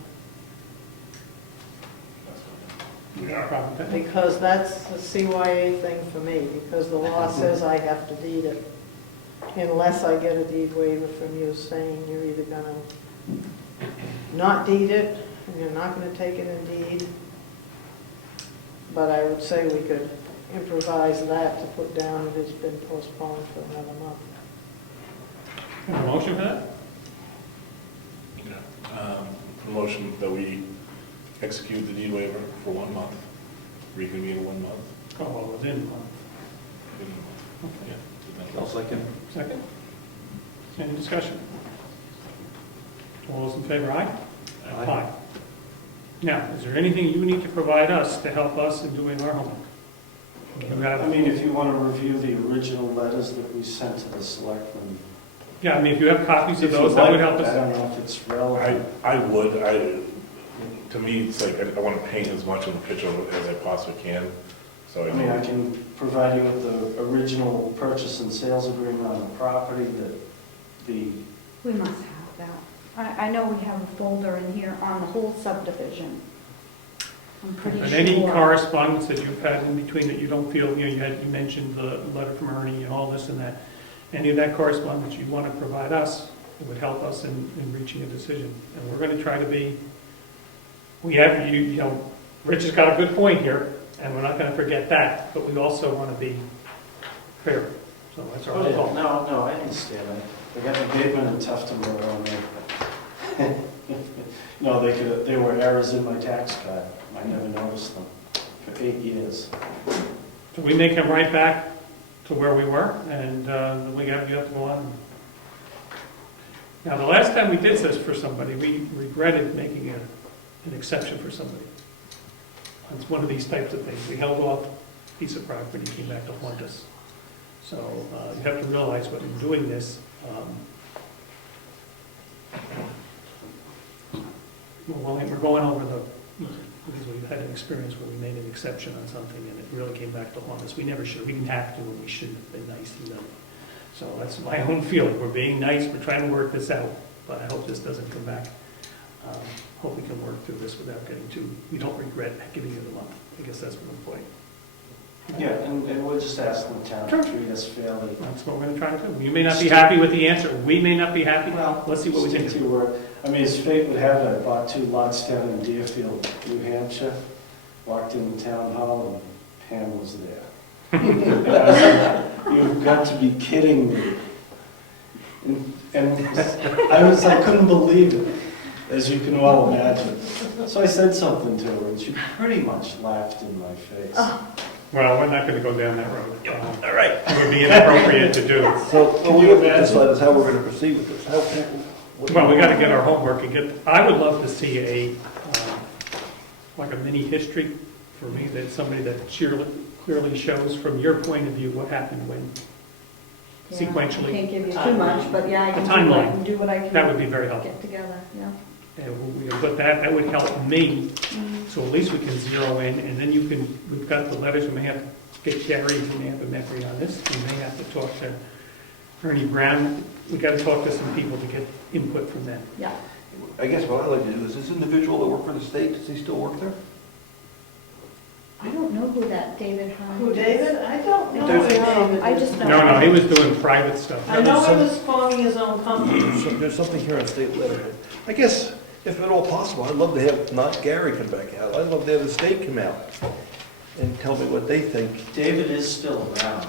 problem with that? Because that's a CYA thing for me, because the law says I have to deed it. Unless I get a deed waiver from you saying you're either gonna not deed it, and you're not gonna take it in deed. But I would say we could improvise that to put down that it's been postponed for another month. Have a motion for that? A motion that we execute the deed waiver for 1 month, reconvene in 1 month. Oh, well, within a month. Yeah. I'll second. Second? Any discussion? All those in favor, aye? Aye. Now, is there anything you need to provide us to help us in doing our homework? You have- I mean, if you want to review the original letters that we sent to the selectmen. Yeah, I mean, if you have copies of If those, you'd that would like, help us. I don't know if it's relevant. I would, to me, it's like, I want to paint as much of a picture as I possibly can, so. I mean, I can provide you with the original purchase and sales agreement on the property that the, We must have that. I know we have a folder in here on the whole subdivision. I'm pretty sure. And any correspondence that you've had in between that you don't feel, you mentioned the letter from Ernie and all this and that, any of that correspondence you want to provide us, it would help us in reaching a decision. And we're going to try to be, Rich has got a good point here, and we're not going to forget that, but we also want to be fair. So that's our goal. No, I understand. They got the pavement in Tufton Road on there. No, there were errors in my tax card. I never noticed them for 8 years. So we make him right back to where we were, and then we have to go on. Now, the last time we did this for somebody, we regretted making an exception for somebody. It's one of these types of things. We held off a piece of property, came back to haunt us. So you have to realize when you're doing this, we're going over because we've had an experience where we made an exception on something and it really came back to haunt us. We never should, we didn't have to, and we shouldn't have been nice to them. So that's my own feeling. We're being nice, we're trying to work this out, but I hope this doesn't come back. Hope we can work through this without getting we don't regret giving you the month. I guess that's one point. Yeah, and we're just asking the town to treat us fairly. That's what we're going to try to do. You may not be happy with the answer. We may not be happy. Well, let's see what we can Stick do. to your word. I mean, as fate would have it, I bought 2 lots down in Deerfield, New Hampshire, walked in the town hall, and Pam was there. And I was like, you've got to be kidding me. And I couldn't believe it, as you can well imagine. So I said something to her, and she pretty much laughed in my face. Well, we're not going to go down that road. All right. It would be inappropriate to do. So what we have to decide is how we're going to proceed with this. Well, we gotta get our homework and get, I would love to see like a mini history for me, that somebody that clearly shows from your point of view what happened when Yeah, sequentially. I can't give you too much, but yeah, I A can timeline. do what I can. That would be very helpful. Get together, yeah. And but that would help me, so at least we can zero in, and then we've got the letters, we may have to get Gary, we may have to agree on this, we may have to talk to Ernie Brown, we gotta talk to some people to get input from them. Yeah. I guess what I'd like to do is this individual that worked for the state, does he still work there? I don't know who that David Hahn Who, is. David? I don't know There's- who David I is. just know. No, he was doing private stuff. I know he was forming his own company. There's something here on state letterhead. I guess, if at all possible, I'd love to have, not Gary come back out, I'd love to have the state come out and tell me what they think. David is still around.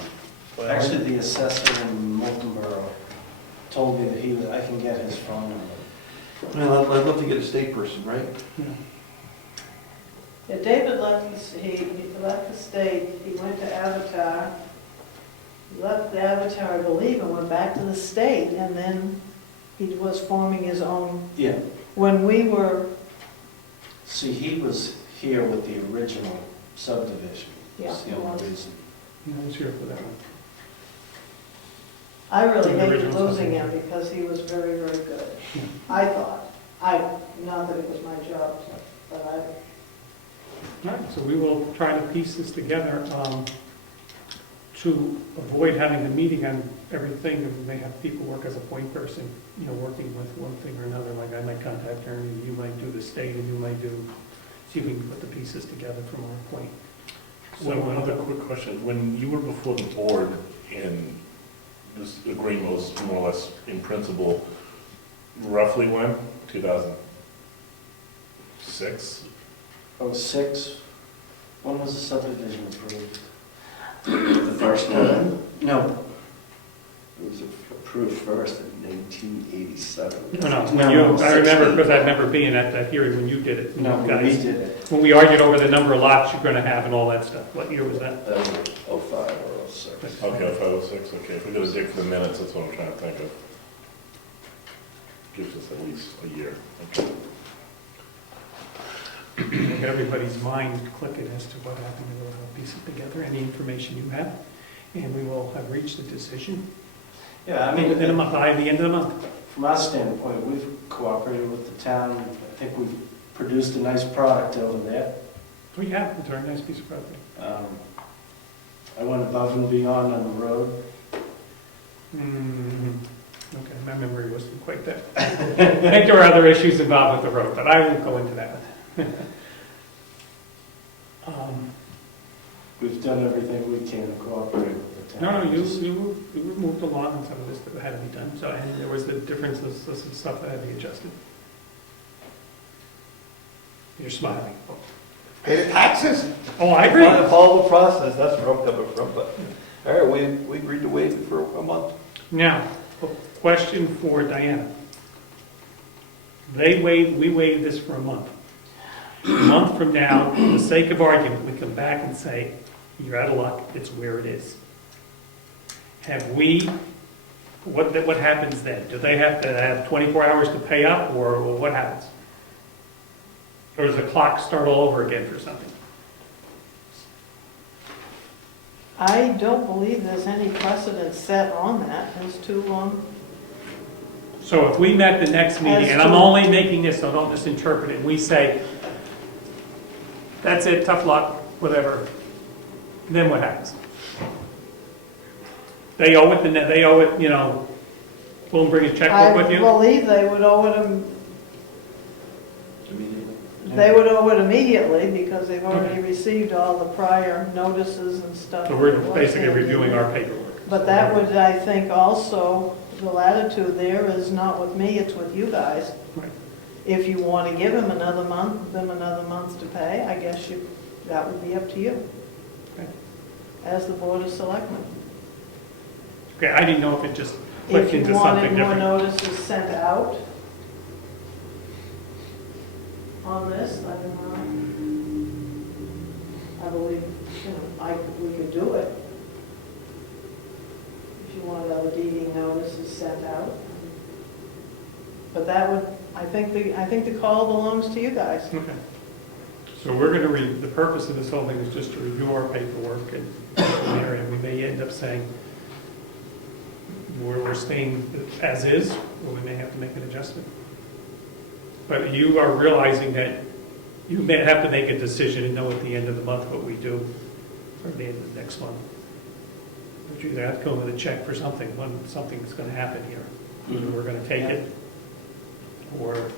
Actually, the assessor in Molten Borough told me that I can get his phone number. Well, I'd love to get a state person, right? Yeah, David he left the state, he went to Avatar, he left the Avatar, I believe, and went back to the state, and then he was forming his own. Yeah. When we were, See, he was here with the original subdivision. Yeah, That's the he only was. reason. I was here for that one. I really The hated original losing him subdivision. because he was very, very good. I thought, not that it was my job, but I, All right, so we will try to piece this together to avoid having the meeting on everything, and we may have people work as a point person, working with one thing or another, like I might contact Ernie, you might do the state, and you might see if we can put the pieces together from our point. So another quick question, when you were before the board and this agreement was more or less in principle, roughly when? 2006? 06, when was the subdivision approved? The first time, No, it was approved first in 1987. No, I remember, because I remember being at that hearing when you did it. no, you we guys- did it. When we argued over the number of lots you're gonna have and all that stuff. What year was that? That was 05 or 06. Okay, 506, okay, if we go to dig for the minutes, that's what I'm trying to think of. Gives us at least a year, okay. Make everybody's mind click it as to what happened, and we'll piece it together, any information you have, and we will have reached a decision Yeah, I mean, by the end of the month. from our standpoint, we've cooperated with the town. I think we've produced a nice product over there. We have, it's a very nice piece of property. I went above and beyond on the road. Okay, my memory wasn't quite that. I think there were other issues involved with the road, but I won't go into that. We've done everything we can to cooperate with the town. No, you moved along on some of this that had to be done, so, and there was the differences, some stuff that had to be adjusted. You're smiling. Pay the taxes. Oh, I agree. Follow the process, that's where I'm coming from, but, all right, we agreed to waive it for a month. Now, a question for Diana. We waived this for a month. A month from now, for the sake of argument, we come back and say, you're out of luck, it's where it is. What happens then? Do they have to have 24 hours to pay up, or what happens? Or does the clock start all over again for something? I don't believe there's any precedent set on that as to, So if we met the next meeting, and I'm only making this, so don't misinterpret it, and we say, that's it, tough luck, whatever, then what happens? They owe it, we'll bring a checkbook with I you? believe they would owe it, they would owe it immediately because they've already received all the prior notices and stuff. So we're basically reviewing our paperwork. But that would, I think, also, the latitude there is not with me, it's with you guys. Right. If you want to give them another month to pay, I guess that would be up to you Okay. as the Board of Selectmen. Okay, I didn't know if it just clicked If you into something wanted more different. notices sent out on this, I don't know. I believe, we could do it. If you wanted other deeding notices sent out. But that would, I think the call belongs to you guys. Okay. So we're going to the purpose of this whole thing is just to review our paperwork and we may end up saying we're staying as is, or we may have to make an adjustment. But you are realizing that you may have to make a decision and know at the end of the month what we do, or the end of the next month. But you either have to go with a check for something, when something's going to happen here. Either we're going to take it, or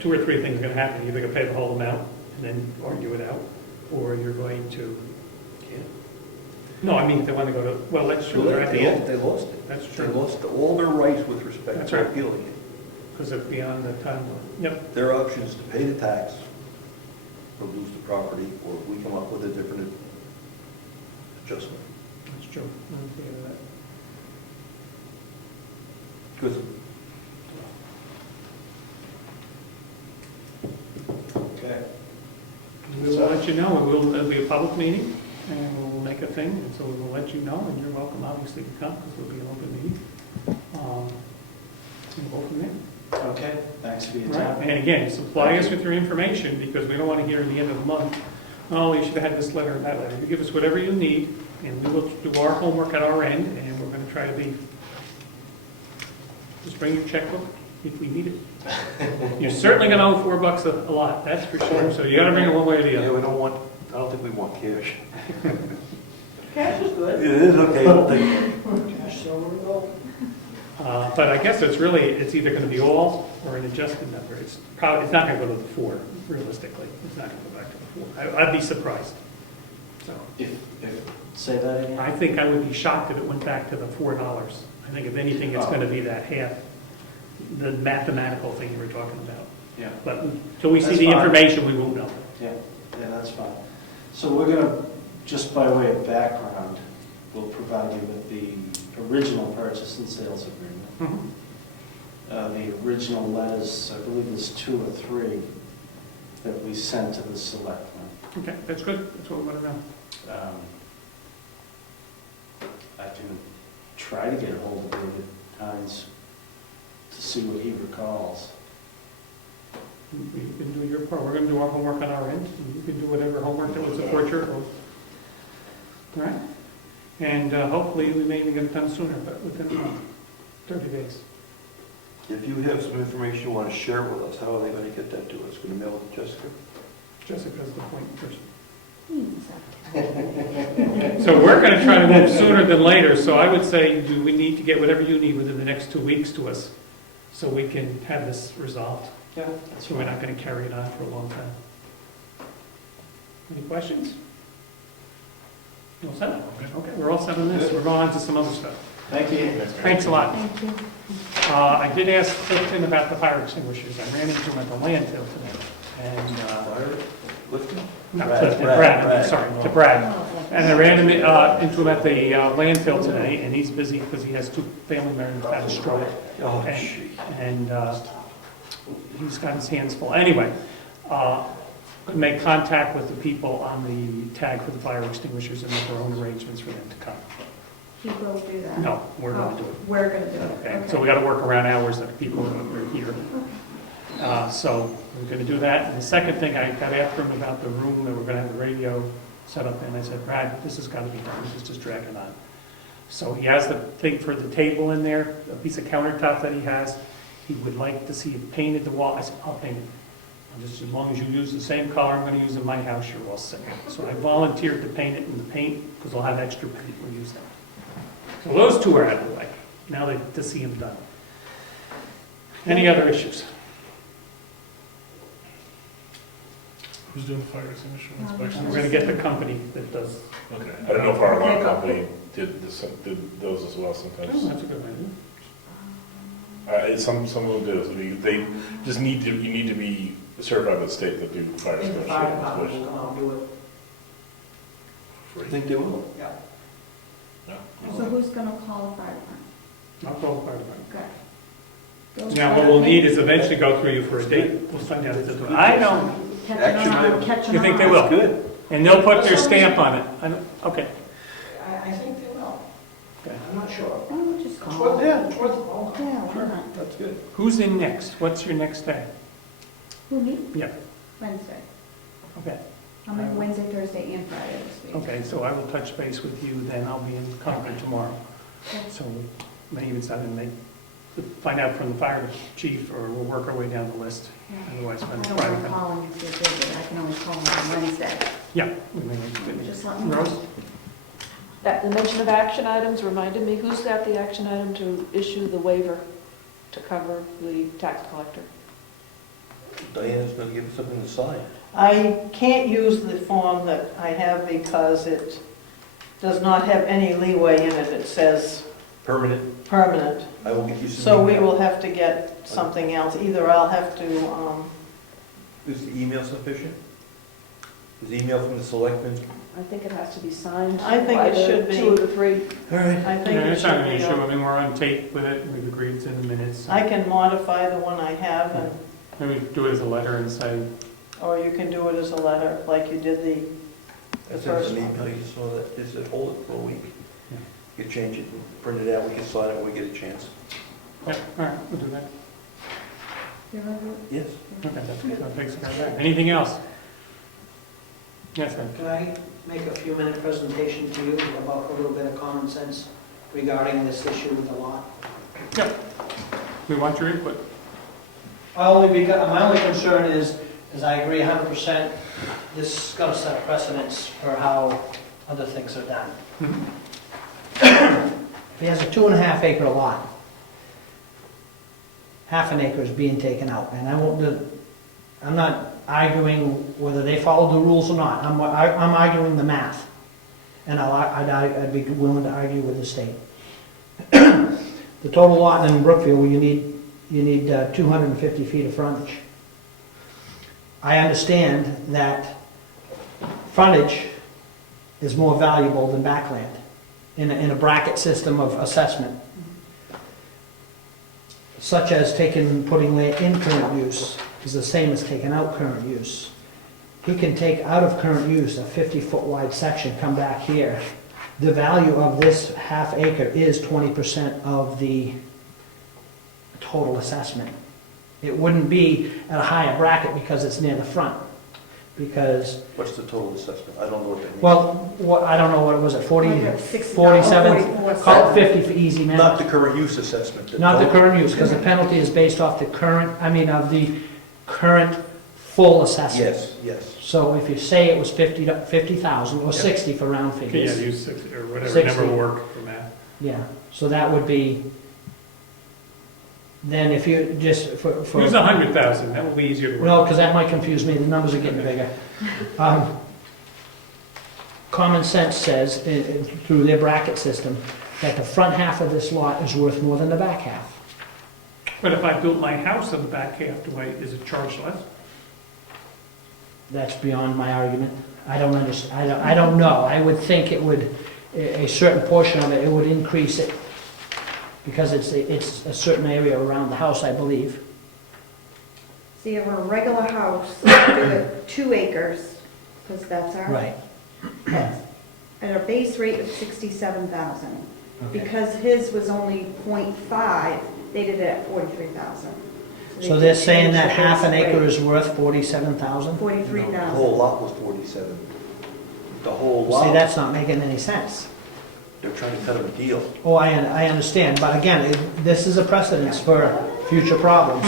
two or three things are going to happen. You're either going to pay the whole amount and then argue it out, or you're going to, no, I mean, if they want to go to, well, that's true, they're at the end. They lost it. That's They true, lost all their rights with respect That's to right. appealing it. because it's beyond the timeline. Yep, Their option is to pay the tax or lose the property, or we come up with a different adjustment. that's true. I'm okay with that. Because Okay. We'll let you know, it'll be a public meeting, and we'll make a thing, and so we'll let you know, and you're welcome, obviously, to come, because it'll be an open meeting. We'll go from there. Okay, thanks for your Right, time. and again, supply us with your information, because we don't want to hear at the end of the month, oh, you should have had this letter and that letter. You give us whatever you need, and we will do our homework at our end, and we're going to try to be, just bring your checkbook if we need it. You're certainly going to owe $4 a lot, that's for sure, so you got to bring it one way or the yeah, other. I don't think we want cash. Cash is good. It is okay, but they, Cash, silver, and gold. But I guess it's either going to be all or an adjusted number. It's not going to go to the 4, realistically. It's not going to go back to the 4. I'd be surprised. So Say that again? I think I would be shocked if it went back to the $4. I think if anything, it's going to be that half, the mathematical thing you were talking about. Yeah. But until we see That's the fine. information, we won't know. Yeah, that's fine. So we're going to, just by way of background, we'll provide you with the original purchase and sales agreement. The original letters, I believe there's 2 or 3 that we sent to the selectmen. Okay, that's good. That's what we want to know. I can try to get a hold of David Hines to see what he recalls. You can do your part. We're going to do our homework on our end. And you can do whatever homework that would support your oath. All right? And hopefully we may even get it done sooner, but within a month, 30 days. if you have some information you want to share with us, how are they going to get that to us? Going to mail it to Jessica? Jessica's the point person. So we're going to try to move sooner than later, so I would say, do we need to get whatever you need within the next 2 weeks to us, so we can have this resolved? Yeah, that's So we're not going to carry it on for a long time. Any questions? You all set? Okay, we're all set on this. We're going on to some other stuff. Thank you. Thanks a lot. Thank you. I did ask Clifton about the fire extinguishers. I ran into him at the landfill today. And, Clifton? not Brad, Clifton, Brad, Brad, Brad. sorry, to Brad. And I ran into him at the landfill today, and he's busy because he has 2 family members that had a stroke. Oh, And- gee. And he's got his hands full. Anyway, make contact with the people on the tag for the fire extinguishers and make their own arrangements for them to come. He will do that. No, we're going to do it. We're going to do it. Okay, so we got to work around hours that people are here. So we're going to do that. And the second thing, I got after him about the room that we're going to have the radio set up in. I said, Brad, this has got to be done. This is just dragging on. So he has the thing for the table in there, a piece of countertop that he has. He would like to see it painted the wall. I said, I'll paint it. And just as long as you use the same color I'm going to use in my house, you're all set. So I volunteered to paint it in the paint because we'll have extra paint. We'll use that. So those 2 are out of the way. Now to see them done. Any other issues? Who's doing the fire extinguisher inspection? We're going to get the company that does. Okay, I don't know if our alarm company did those as well Oh, sometimes. that's a good idea. Some of them do. I mean, they just you need to be certified by the state that do fire I think the extinguisher fire department will installation. come out and do it. I think they will. Yeah. So who's going to call the fire department? I'll call the fire department. Good. Now, what we'll need is eventually go through you for a date. We'll find out if they'll do it. I know. Catching on, catching on. You think they will? Good. And they'll put their stamp on it. I don't, okay. I think they will. I'm not sure. Oh, just It's call. worth, yeah, it's worth a phone call. Yeah, why not? That's good. Who's in next? What's your next day? Who, me? Yeah, Wednesday. okay. I'm in Wednesday, Thursday, and Friday this week. Okay, so I will touch base with you, then I'll be in Concord tomorrow. Okay. So we may even start and find out from the fire chief, or we'll work our way down the list. Yeah. Otherwise, I I'm don't want to call him if you're busy. I can always call him on Wednesday. Yeah. we may- Just let me know. Rose? That, the mention of action items reminded me, who's got the action item to issue the waiver to cover the tax collector? Diana's gonna give us something to sign. I can't use the form that I have because it does not have any leeway in it. It says Permanent, permanent. I will get you some. So we email. will have to get something else. Either I'll have to, Is the email sufficient? Is the email from the selectmen? I think it has to be signed. I think by it the should be. 2 of the 3. All right. I think Yeah, it it's not an should be. issue, I mean, we're on tape with it, we've agreed it's in the minutes. I can modify the one I have, and Maybe do it as a letter and say, or you can do it as a letter, like you did the I sent first an one. email, you saw that, they said, hold it for a week. Yeah. You can change it, print it out, we can sign it when we get a chance. yeah, all right, we'll do that. You're right. Yes. Okay, that's good, that takes care of that. Anything else? Yes, sir. Can I make a few-minute presentation to you about a little bit of common sense regarding this issue with the lot? Yeah, we want your input. My only concern is I agree 100%, this is going to set a precedence for how other things are done. If he has a 2.5 acre lot, half an acre is being taken out, and I'm not arguing whether they followed the rules or not, I'm arguing the math, and I'd be willing to argue with the state. The total lot in Brookfield, you need 250 feet of frontage. I understand that frontage is more valuable than backland in a bracket system of assessment, such as putting land in current use is the same as taking out current use. He can take out of current use a 50-foot wide section, come back here. The value of this half acre is 20% of the total assessment. It wouldn't be at a higher bracket because it's near the front, because, What's the total assessment? I don't know what that means. well, I don't know, what was it, 40, Like 60, 47? 44, Call it 50 for easy math. Not the current use assessment. Not the total. current use, because the penalty is based off the current full assessment. Yes, yes. So if you say it was 50,000, or 60 for round Yeah, figures. use 60 or whatever 60. number will work for math. Yeah, so that would be, then if you just, for. Use 100,000, that will be easier to work. No, because that might confuse me, the numbers are getting bigger. Common sense says, through their bracket system, that the front half of this lot is worth more than the back half. But if I built my house on the back half, is it charged less? That's beyond my argument. I don't understand, I don't know. I would think it would, a certain portion of it would increase it, because it's a certain area around the house, I believe. So you have a regular house with 2 acres, because that's our. Right. At a base rate of 67,000. Okay. Because his was only 0.5, they did it at 43,000. So they're saying that changed the half an base acre rate. is worth 47,000? The 43,000. whole lot was 47. The whole See, lot, that's not making any sense. they're trying to cut him a deal. Oh, I understand, but again, this is a precedence for future problems.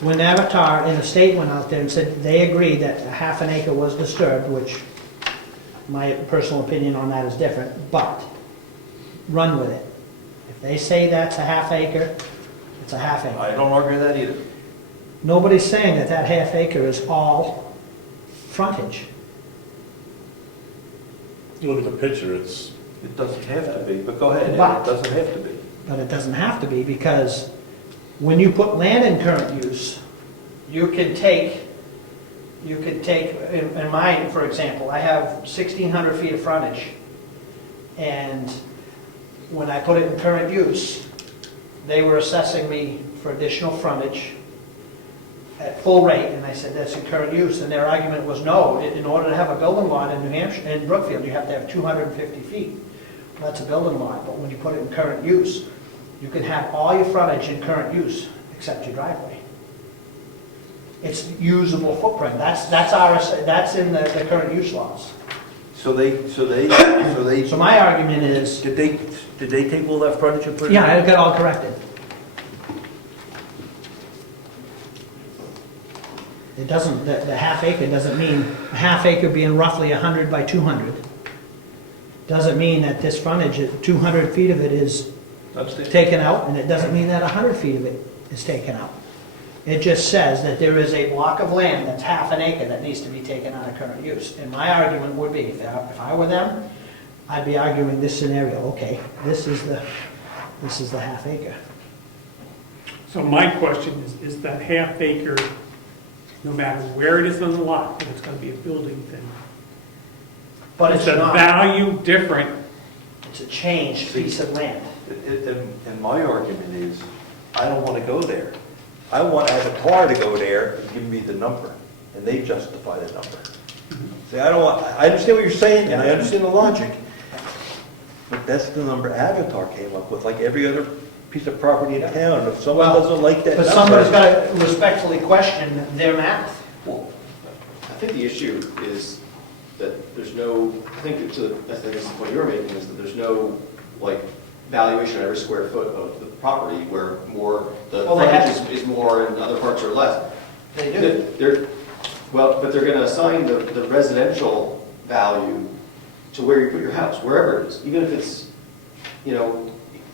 When Avatar and the state went out there and said they agreed that a half an acre was disturbed, which my personal opinion on that is different, but run with it. If they say that's a half acre, it's a half acre. I don't argue that either. Nobody's saying that that half acre is all frontage. You look at the picture, it's, It doesn't have to be, but go ahead, Ed, But- it doesn't have to be. But it doesn't have to be, because when you put land in current use, you could take, in mine, for example, I have 1,600 feet of frontage. And when I put it in current use, they were assessing me for additional frontage at full rate, and I said, that's in current use, and their argument was, no, in order to have a building lot in New Hampshire, in Brookfield, you have to have 250 feet. That's a building lot, but when you put it in current use, you can have all your frontage in current use, except your driveway. It's usable footprint, that's in the current use laws. So they, So my argument is, did they take all that frontage and put it? yeah, I got all corrected. It doesn't, the half acre doesn't mean, a half acre being roughly 100 by 200, doesn't mean that this frontage, 200 feet of it is taken out, and it doesn't mean that 100 feet of it is taken out. It just says that there is a block of land that's half an acre that needs to be taken out of current use. And my argument would be, if I were them, I'd be arguing this scenario, okay, this is the half acre. So my question is that half acre, no matter where it is on the lot, if it's gonna be a building thing, But is it's the not, value different? it's a changed piece of land. And my argument is, I don't want to go there. I want to have a car to go there and give me the number, and they justify the number. See, I understand what you're saying, and I understand the logic, but that's the number Avatar came up with, like every other piece of property in town. If someone Well, doesn't like that But number. somebody's got to respectfully question their math. I think the issue is that there's no, I think I guess the point you're making is that there's no, like, valuation on every square foot of the property where the Well, they frontage is more and other parts are less. They do. But they're gonna assign the residential value to where you put your house, wherever it is, even if it's,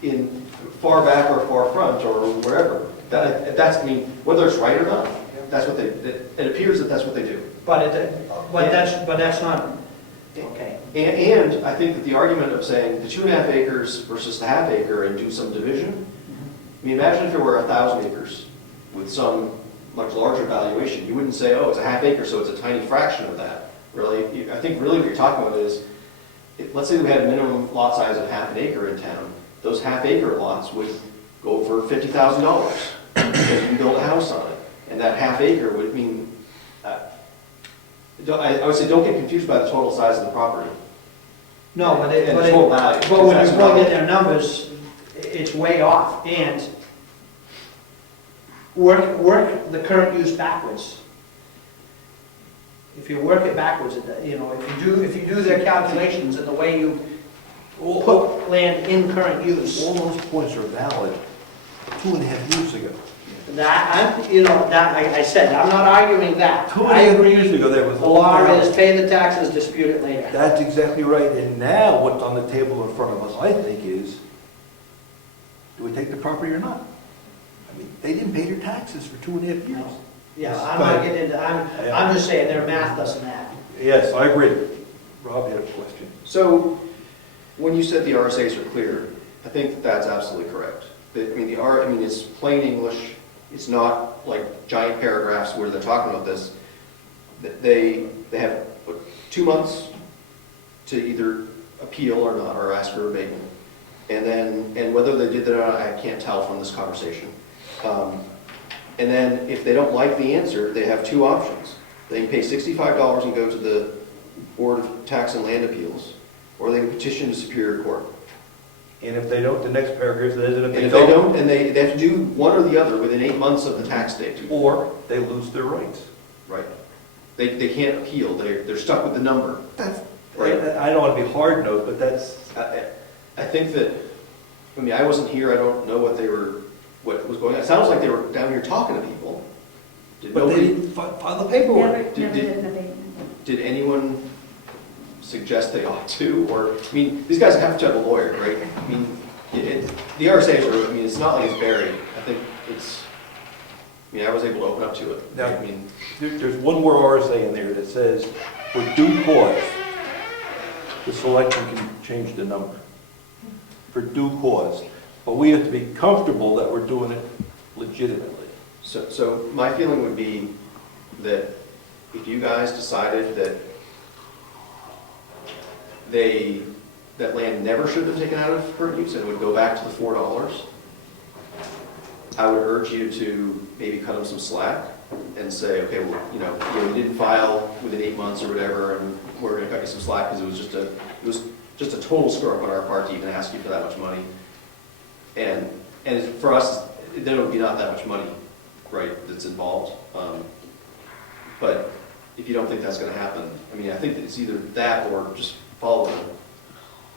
in far back or far front or wherever. I mean, whether it's right or not, that's what it appears that that's what they do. But that's not, okay. And I think that the argument of saying the 2.5 acres versus the half acre and do some division, I mean, imagine if it were 1,000 acres with some much larger valuation. You wouldn't say, oh, it's a half acre, so it's a tiny fraction of that. Really, I think really what you're talking about is, let's say we had a minimum lot size of half an acre in town. Those half acre lots would go for $50,000 because you can build a house on it. And that half acre would mean, I would say don't get confused by the total size of the property. No, but And the total value. but when you plug in their numbers, it's way off. And work the current use backwards. If you work it backwards, if you do their calculations and the way you put land in current use. All those points are valid 2.5 years ago. I said, I'm not arguing that. I 2.5 agree. years ago, there was. The law is pay the taxes, dispute it later. That's exactly right. And now what's on the table in front of us, I think, is, do we take the property or not? I mean, they didn't pay their taxes for 2.5 years. Yeah, I'm not getting into, I'm just saying their math doesn't add. Yes, I agree. Rob, you had a question. So, when you said the RSAs are clear, I think that that's absolutely correct. It's plain English. It's not like giant paragraphs where they're talking about this. They have 2 months to either appeal or not, or ask for abatement. And whether they did that or not, I can't tell from this conversation. And then if they don't like the answer, they have 2 options. They can pay $65 and go to the Board of Tax and Land Appeals, or they can petition the Superior Court. And if they don't, the next paragraph says, And if they don't, and they have to do one or the other within 8 months of the tax date. or they lose their rights. Right. They can't appeal. They're stuck with the number. That's, Right. I don't want to be hard nosed, but that's. I think that, I wasn't here. I don't know what was going on. It sounds like they were down here talking to people. But they didn't file the paperwork. Never did an abatement. Did anyone suggest they ought to? Or, these guys have to have a lawyer, right? The RSAs are, it's not like it's buried. I think it's, I was able to open up to it. Now, there's one more RSA in there that says, for due cause, the selectmen can change the number. For due cause. But we have to be comfortable that we're doing it legitimately. So my feeling would be that if you guys decided that that land never should have been taken out of current use and would go back to the $4, I would urge you to maybe cut them some slack and say, okay, well, you didn't file within 8 months or whatever, and we're going to cut you some slack because it was just a total screw up on our part to even ask you for that much money. And for us, there would be not that much money, right, that's involved. But if you don't think that's gonna happen, I mean, I think that it's either that or just follow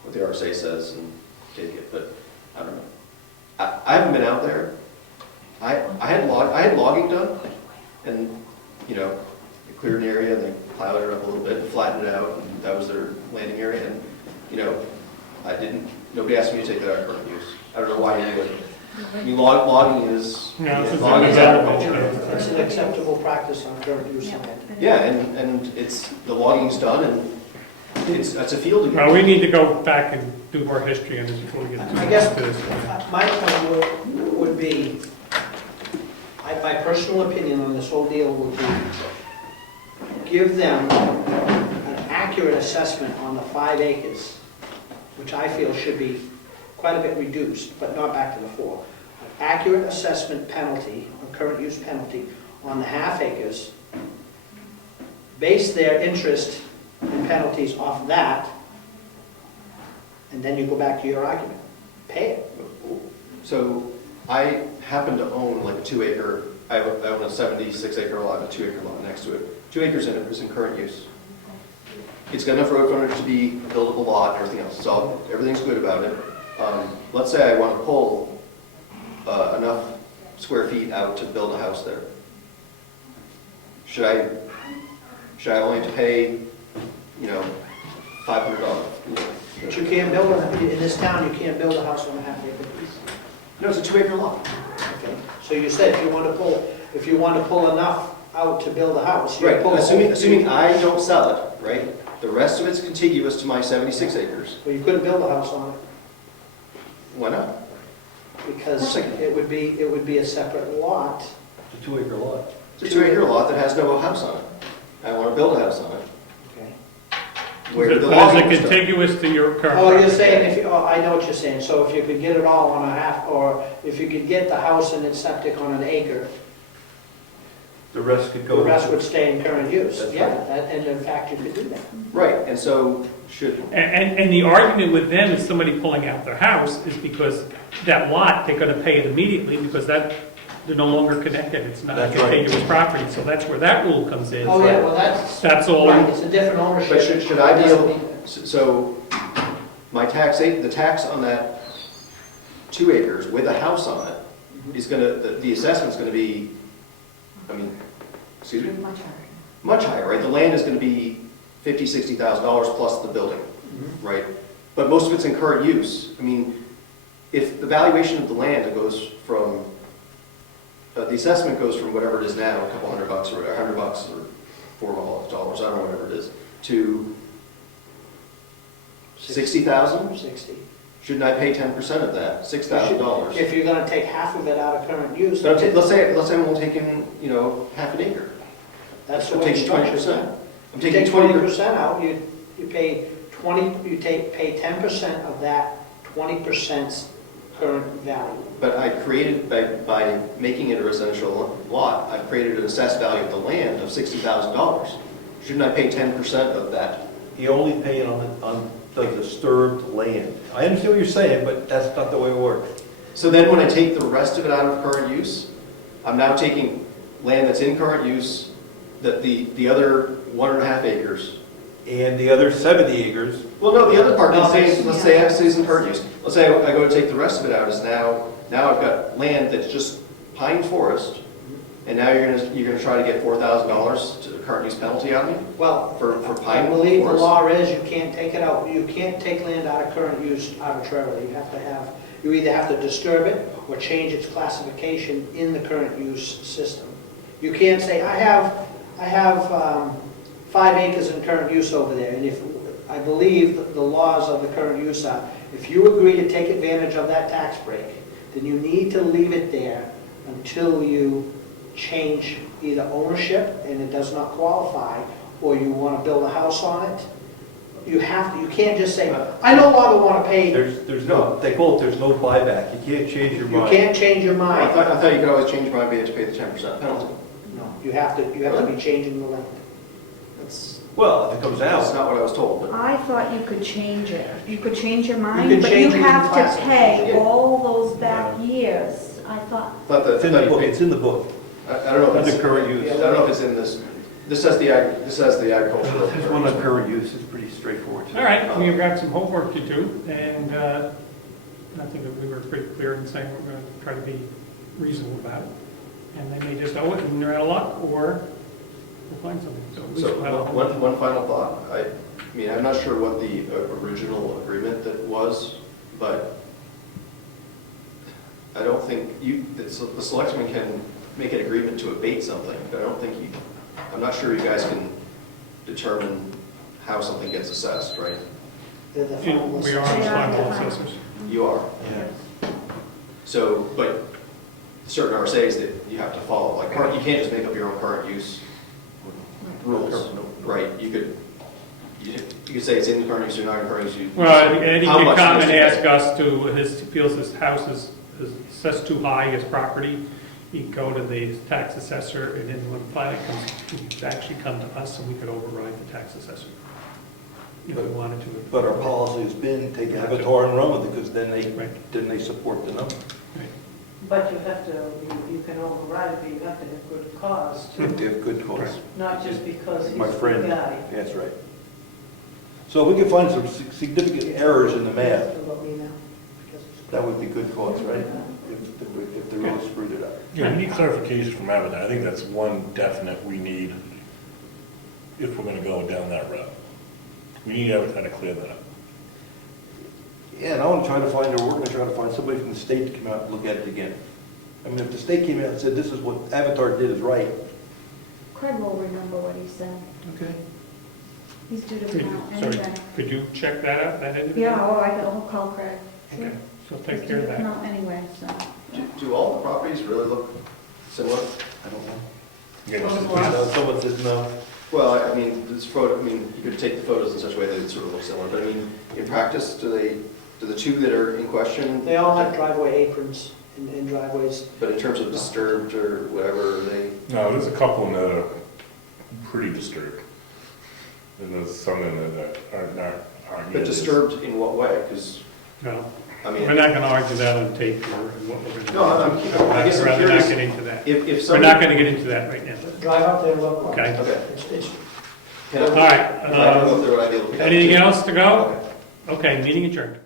what the RSA says and take it, but I don't know. I haven't been out there. I had logging done, and, you know, they cleared an area, and they plowed it up a little bit and flattened it out, and that was their landing area, and, you know, nobody asked me to take that out of current use. I don't know why you would. I mean, logging is. No, it's logging is agriculture. It's an acceptable practice on current use land. Yeah, and the logging's done, and it's a field again. Well, we need to go back and do more history on this before we get I guess to this. my point would be, my personal opinion on this whole deal would be, give them an accurate assessment on the 5 acres, which I feel should be quite a bit reduced, but not back to the 4. An accurate assessment penalty, a current use penalty, on the half acres, base their interest and penalties off that, and then you go back to your argument. Pay it. So I happen to own like a 2 acre, I own a 76 acre lot, a 2 acre lot next to it. 2 acres in it is in current use. It's got enough road frontage to be a buildable lot and everything else. So everything's good about it. Let's say I want to pull enough square feet out to build a house there. Should I only have to pay, you know, $500? But you can't build, in this town, you can't build a house on a half acre piece. No, it's a 2 acre lot. Okay, so you said if you want to pull enough out to build a house, you Right, pull. assuming I don't sell it, right? The rest of it's contiguous to my 76 acres. Well, you couldn't build a house on it, Why not? because it would be a separate lot. It's a 2 acre lot. It's a 2 acre lot that has no house on it. I want to build a house on it. Okay. Where the But logging is is it done. contiguous to your current Oh, you're property? saying, I know what you're saying, so if you could get it all on a half, or if you could get the house and its septic on an acre, The rest could go. the rest would stay in current use. That's Yeah, right. and in fact, you could do that. Right, and so should, And the argument with them is somebody pulling out their house is because that lot, they're gonna pay it immediately because they're no longer connected. It's not a That's right. contiguous property, so that's where that rule comes in. Oh, yeah, well, that's all. right, it's a different ownership. but should I be Doesn't able, mean- so my the tax on that 2 acres with a house on it is gonna, the assessment's gonna be, I mean, excuse me? Much higher, right? The land is gonna be $50,000, $60,000 plus the building, right? But most of it's in current use. I mean, if the valuation of the land goes from, the assessment goes from whatever it is now, a couple $100 or $100 or $4, I don't know, whatever it is, to 60,000? 60. Shouldn't I pay 10% of that, $6,000? If you're gonna take half of it out of current use, So let's say I'm only taking, you know, half an acre. that's the I'm way taking it's structured. 20%. I'm You taking take 20% out, you pay 20, pay 10% of that 20%'s current value. But I created, by making it a residential lot, I created an assessed value of the land of $60,000. Shouldn't I pay 10% of that? You only pay it on the disturbed land. I understand what you're saying, but that's not the way it works. So then when I take the rest of it out of current use, I'm now taking land that's in current use, that the other 1.5 acres. And the other 70 acres, Well, no, the other part, No, let's say it stays in current use. Let's say I go to take the rest of it out, is now I've got land that's just pine forest, and now you're gonna try to get $4,000 to current use penalty out of me? Well, For I pine believe the forest? law is you can't take it out, you can't take land out of current use arbitrarily. You either have to disturb it or change its classification in the current use system. You can't say, I have 5 acres in current use over there, and I believe the laws of the current use are, if you agree to take advantage of that tax break, then you need to leave it there until you change either ownership and it does not qualify, or you want to build a house on it. You can't just say, I no longer want to pay. there's no, they call it, there's no buyback. You can't change your You mind. can't change your I mind. thought you could always change your mind, but you had to pay the 10% penalty. No, you have to be changing the land. Well, if it comes That's out, not what I was told, but I thought you could change it. You could change your can mind, but you change it in have to classic. pay Yeah. all those back years. I thought, it's in the book, it's in the book. I don't know if it's, Under current use. I don't know if it's in this, this has the agricultural. There's one on current use, it's pretty straightforward. All right, we've got some homework to do, and I think that we were pretty clear in saying we're going to try to be reasonable about it. And they may just owe it and they're out of luck, or we'll find something. So at least So we'll have a one, homework. one final thought. I mean, I'm not sure what the original agreement that was, but I don't think the selectmen can make an agreement to abate something, but I don't think I'm not sure you guys can determine how something gets assessed, right? They're the final We list. are on the They are final the final. assessors. You are. So, but certain RSAs that you have to follow, like, you can't just make up your own current use rules, right? You could say it's in current use or not in current use. Well, Eddie How can much come does and it ask take? us to, feels his house is assessed too high, his property. He'd go to the tax assessor, and then when planning comes, he'd actually come to us, and we could override the tax assessor if we wanted to. But our policy has been take Avatar and run with it, because then Right. they support the number. But you have to, you can override it, but you have to have good cause, too. If they have good cause. Right. Not just because he's My a good friend, guy. that's right. So if we can find some significant errors in the math, About me now, because it's- that would be good cause, right? If they really screwed it up. Yeah, we need clarification from Avatar. I think that's one definite we need if we're gonna go down that route. We need Avatar to clear that up. Yeah, and I want to try to find, or we're going to try to find somebody from the state to come out and look at it again. I mean, if the state came out and said, this is what Avatar did is right. Craig will remember what he said. Okay. He's due to Could come you- out Sorry, anyway. could you check that out, that individual? Yeah, I'll call Craig. Sure. Okay, so He's take care due of to come that. out anyway, so. Do all the properties really look similar? I don't know. Yeah, Someone says no. Well, I mean, this photo, I mean, you could take the photos in such a way that it sort of looks similar, but I mean, in practice, do the two that are in question? They all have driveway aprons and driveways. But in terms of disturbed or whatever, No, there's a couple in that are pretty disturbed. And there's some in there that aren't but yet. disturbed in what way? Because, No, I we're mean, not going to argue that on tape or what we're going to do. No, I guess I'm I'd rather not curious. get into that. if We're somebody. not going to get into that right now. Drive up there, look. Okay. Okay. It's Can I- All right, If I can go through it, I'd be able to. Anything else to go? Okay. Okay, meeting adjourned.